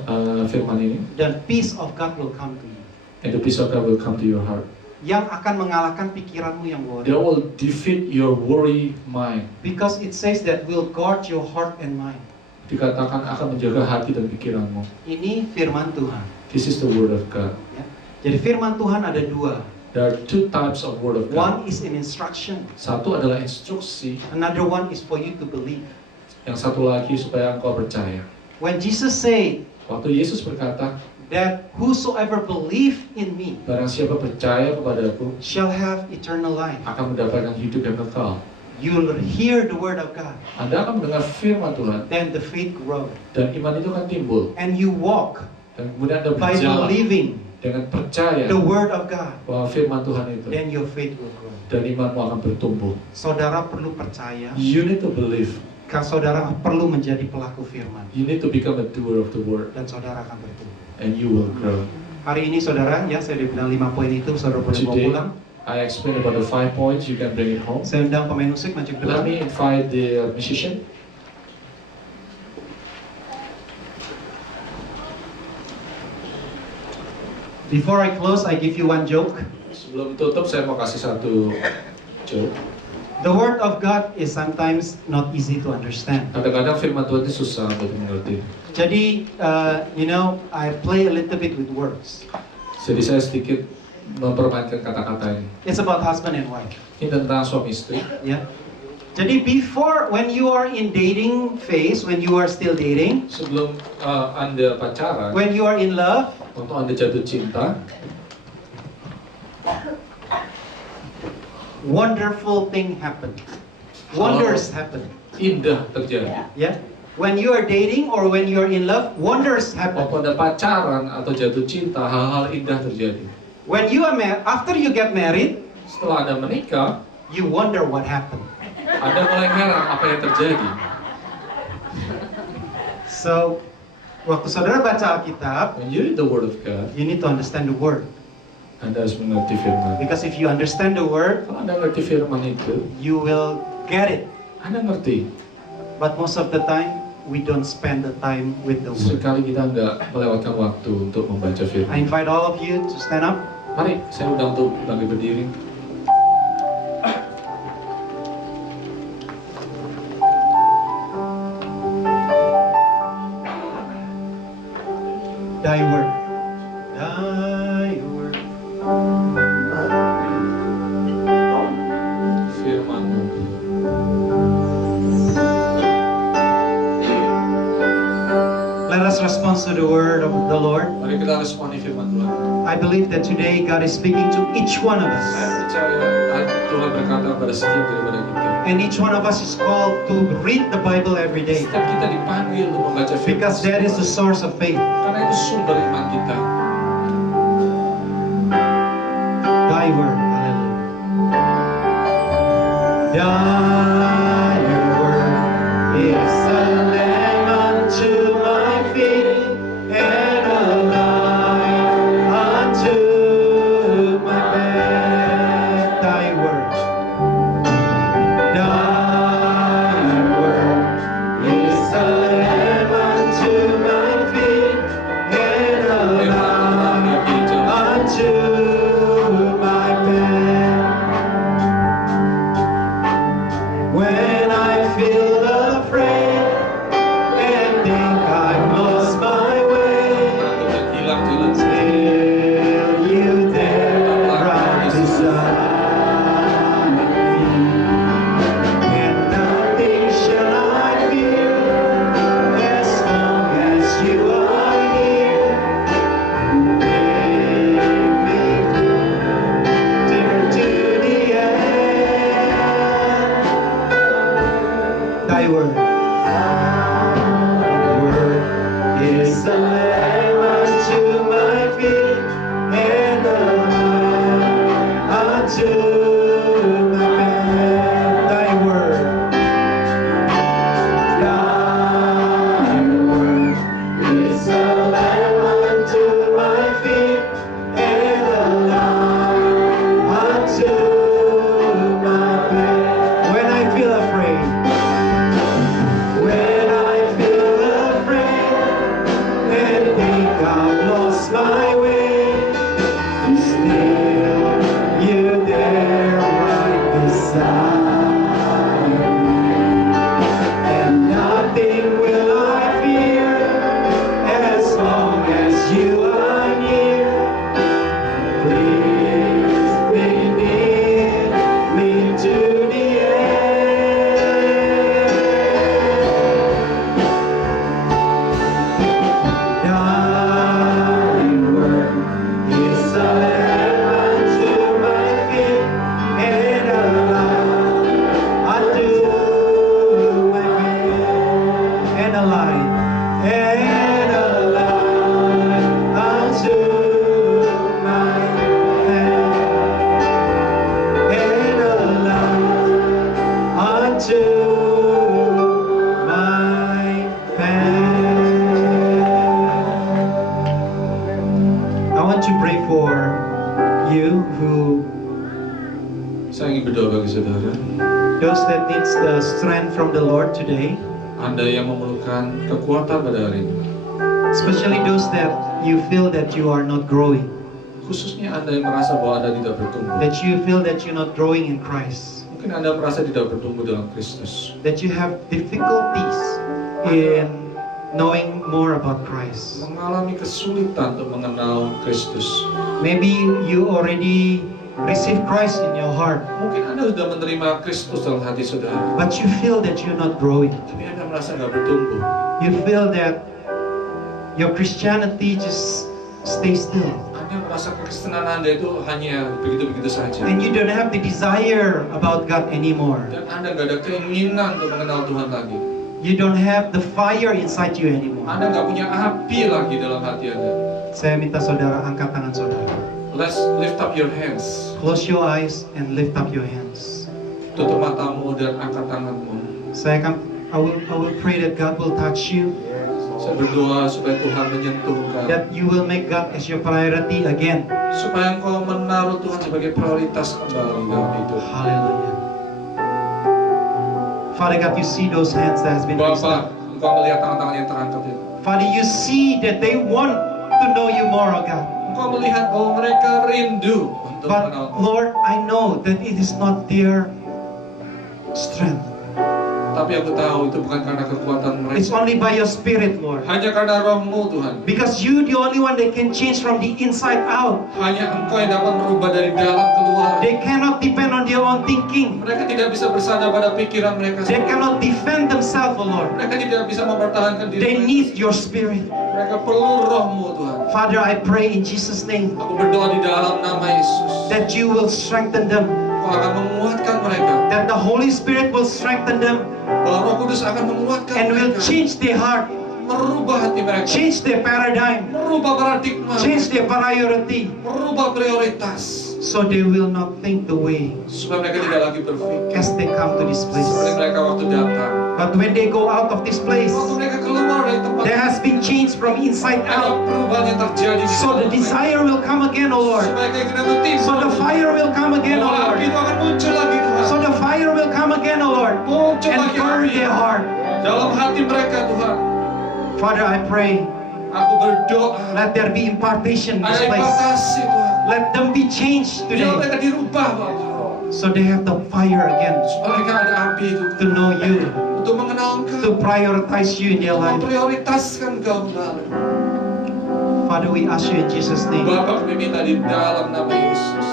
firman ini, then peace of God will come to you. and the peace of God will come to your heart. Yang akan mengalahkan pikiranmu yang That worry. will defeat your worry mind. Because it says that will guard your heart and mind. Dikatakan akan menjaga hati dan pikiranmu. Ini firman Tuhan. This is the word of God. Ya. Jadi firman Tuhan ada dua. There are two types of word of One God. is an instruction. Satu adalah instruksi, Another one is for you to believe. yang satu lagi supaya engkau percaya. When Jesus said Waktu Yesus berkata, that whosoever believe in me barang siapa percaya kepadaku shall have eternal life, akan mendapatkan hidup yang kekal. you'll hear the word of God. Anda akan mendengar firman Tuhan, Then the faith grows. dan iman itu akan timbul. And you walk Dan kemudian Anda by berjalan believing dengan percaya the word of God. bahwa firman Tuhan itu, Then your faith will grow. dan imanmu akan bertumbuh. Saudara perlu percaya. You need to believe. Saudara perlu menjadi pelaku firman. You need to become a doer of the word, Dan saudara akan bertumbuh. and you will grow. Hari ini saudara, ya saya udah bilang 5 poin itu, saudara boleh bawa Today, pulang. I explained about the 5 points. You can bring it home. Saya undang pemain musik maju ke Let depan. me invite the musician. Before I close, I give you one joke. Sebelum tutup, saya mau kasih satu joke. The word of God is sometimes not easy to understand. Kadang-kadang firman Tuhan itu susah untuk mengerti. Jadi, I play a little bit with words. Jadi saya sedikit mempermainkan kata-kata ini. It's about husband and wife. Ini tentang suami istri. Ya. Jadi when you are in dating phase, when you are still dating, Sebelum Anda pacaran, when you are in love, waktu Anda jatuh cinta, wonderful thing happen. Wonders happen. indah terjadi. Ya. When you are dating or when you are in love, wonders Waktu happen. Anda pacaran atau jatuh cinta, hal-hal indah terjadi. When you are after you get married, Setelah Anda menikah, you wonder what happened. Anda mulai heran apa yang terjadi. So, waktu saudara baca Alkitab, When you read the Word of God, you need to understand the word. Anda harus mengerti firman. Because if you understand the word, Kalau Anda ngerti firman itu, you will get it. Anda ngerti. But most of the time, we don't spend the time with the word. Seringkali kita nggak melewatkan waktu untuk membaca I firman. invite all of you to stand up. Mari, saya undang untuk bangkit berdiri. Thy word. Thy word. Firman-Mu. Let us respond to the word of the Lord. Mari kita responi firman Tuhan. I believe that today God is speaking to each one of us. Saya percaya Tuhan berkata pada setiap daripada kita. And each one of us is called to read the Bible every day. Setiap kita dipanggil untuk membaca firman. Because that is the source of faith. Karena itu sumber iman kita. Thy word. Hallelujah. Thy word is a lamp unto my feet and a light unto my path. Thy word. Thy word is a lamp unto my feet and a light unto my path. When I feel afraid and think I've lost my way, Hilang jalan. till you there right beside me, and nothing shall I fear as long as you are here. Make me turn to the end. Thy and nothing will I fear as long as you are near. Please be near me to the end. Thy word is a lamp unto my feet and a light unto my path, and a light unto my path, and a light unto my path. I want to pray for you who Saya ingin berdoa bagi saudara, those that needs the strength from the Lord today, Anda yang memerlukan kekuatan pada hari ini, especially those that you feel that you are not growing, khususnya Anda yang merasa bahwa Anda tidak bertumbuh. that you feel that you're not growing in Christ, Mungkin Anda merasa tidak bertumbuh dalam Kristus. that you have difficulties in knowing more about Christ. Mengalami kesulitan untuk mengenal Kristus. Maybe you already received Christ in your heart, Mungkin Anda sudah menerima Kristus dalam hati saudara, but you feel that you're not growing. tapi Anda merasa nggak bertumbuh. You feel that your Christianity just stays still, Anda merasa kekristenan Anda itu hanya begitu-begitu saja. and you don't have the desire about God anymore. Dan Anda nggak ada keinginan untuk mengenal Tuhan lagi. You don't have the fire inside you anymore. Anda nggak punya api lagi dalam hati Anda. Saya minta saudara angkat tangan saudara. Let's lift up your hands. Close your eyes and lift up your hands. Tutup matamu dan angkat tanganmu. I will pray that God will touch you, Saya berdoa supaya Tuhan menyentuh engkau, that you will make God as your priority again. supaya engkau menaruh Tuhan sebagai prioritas kembali dalam hidup. Hallelujah. Father God, you see those hands that has been raised Bapa, up. engkau melihat tangan-tangan yang terangkat itu. Father, you see that they want to know you more, oh God. Engkau melihat bahwa mereka rindu untuk But mengenal. Lord, I know that it is not their strength. Tapi aku tahu itu bukan karena kekuatan It's mereka. only by your Spirit, Lord. Hanya karena rohmu Tuhan. Because you the only one that can change from the inside out. Hanya engkau yang dapat merubah dari dalam keluar. They cannot depend on their own thinking. Mereka tidak bisa bersandar pada pikiran mereka They sendiri. cannot defend themselves, oh Lord. Mereka tidak bisa mempertahankan diri They mereka. need your Spirit. Mereka perlu rohmu Tuhan. Father, I pray in Jesus' name Aku berdoa di dalam nama Yesus. that you will strengthen them, Engkau akan menguatkan mereka. that the Holy Spirit will strengthen them Bahwa Roh Kudus akan menguatkan and will mereka. change their heart, Merubah hati mereka. change their paradigm, Merubah paradigma. change their priority, Merubah prioritas. so they will not think the way Supaya mereka tidak lagi berpikir as they come to this seperti place. mereka waktu datang. But when they go out of this place, Waktu mereka keluar dari tempat there has been change from inside ada out. perubahan yang terjadi di So the dalam mereka. desire will come again, O Lord. Supaya keinginan itu timbul. So the fire will come again, O Bahwa api Lord. itu akan muncul lagi Tuhan. So the fire will come again, O Lord, Muncul and lagi burn api their heart. dalam hati mereka Tuhan. Father, I pray, Aku berdoa let there be impartation in this ada place. impartasi Tuhan. Let them be changed Biar today, mereka dirubah Bapak. so they have the fire again Supaya mereka ada api itu to know you, untuk mengenal Engkau. to prioritize you in their life. Memprioritaskan Engkau kembali. Father, we ask you in Jesus' name. Bapak kami minta di dalam nama Yesus.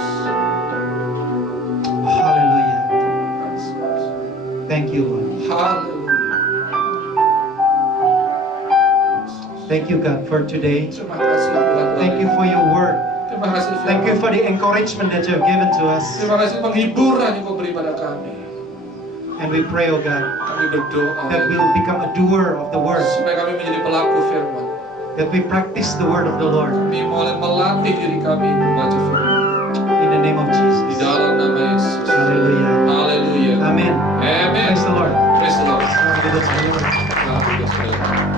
Hallelujah. Thank you, Lord. Haleluya. Thank you, God, for today. Terima kasih Tuhan. Thank you for your word. Terima kasih Thank you Tuhan. for the encouragement that you have given to us. Terima kasih penghiburan yang kau beri pada kami. And we pray, oh God, Kami berdoa that we will become a doer of the word, supaya kami menjadi pelaku firman. that we practice the word of the Lord. Kami mulai melatih diri kami membaca firman. In the name of Di Jesus. dalam nama Yesus. Hallelujah. Haleluya. Amen. Amen. Praise the Lord. Praise the Lord. Selamat hidup, saudara. Selamat hidup, saudara.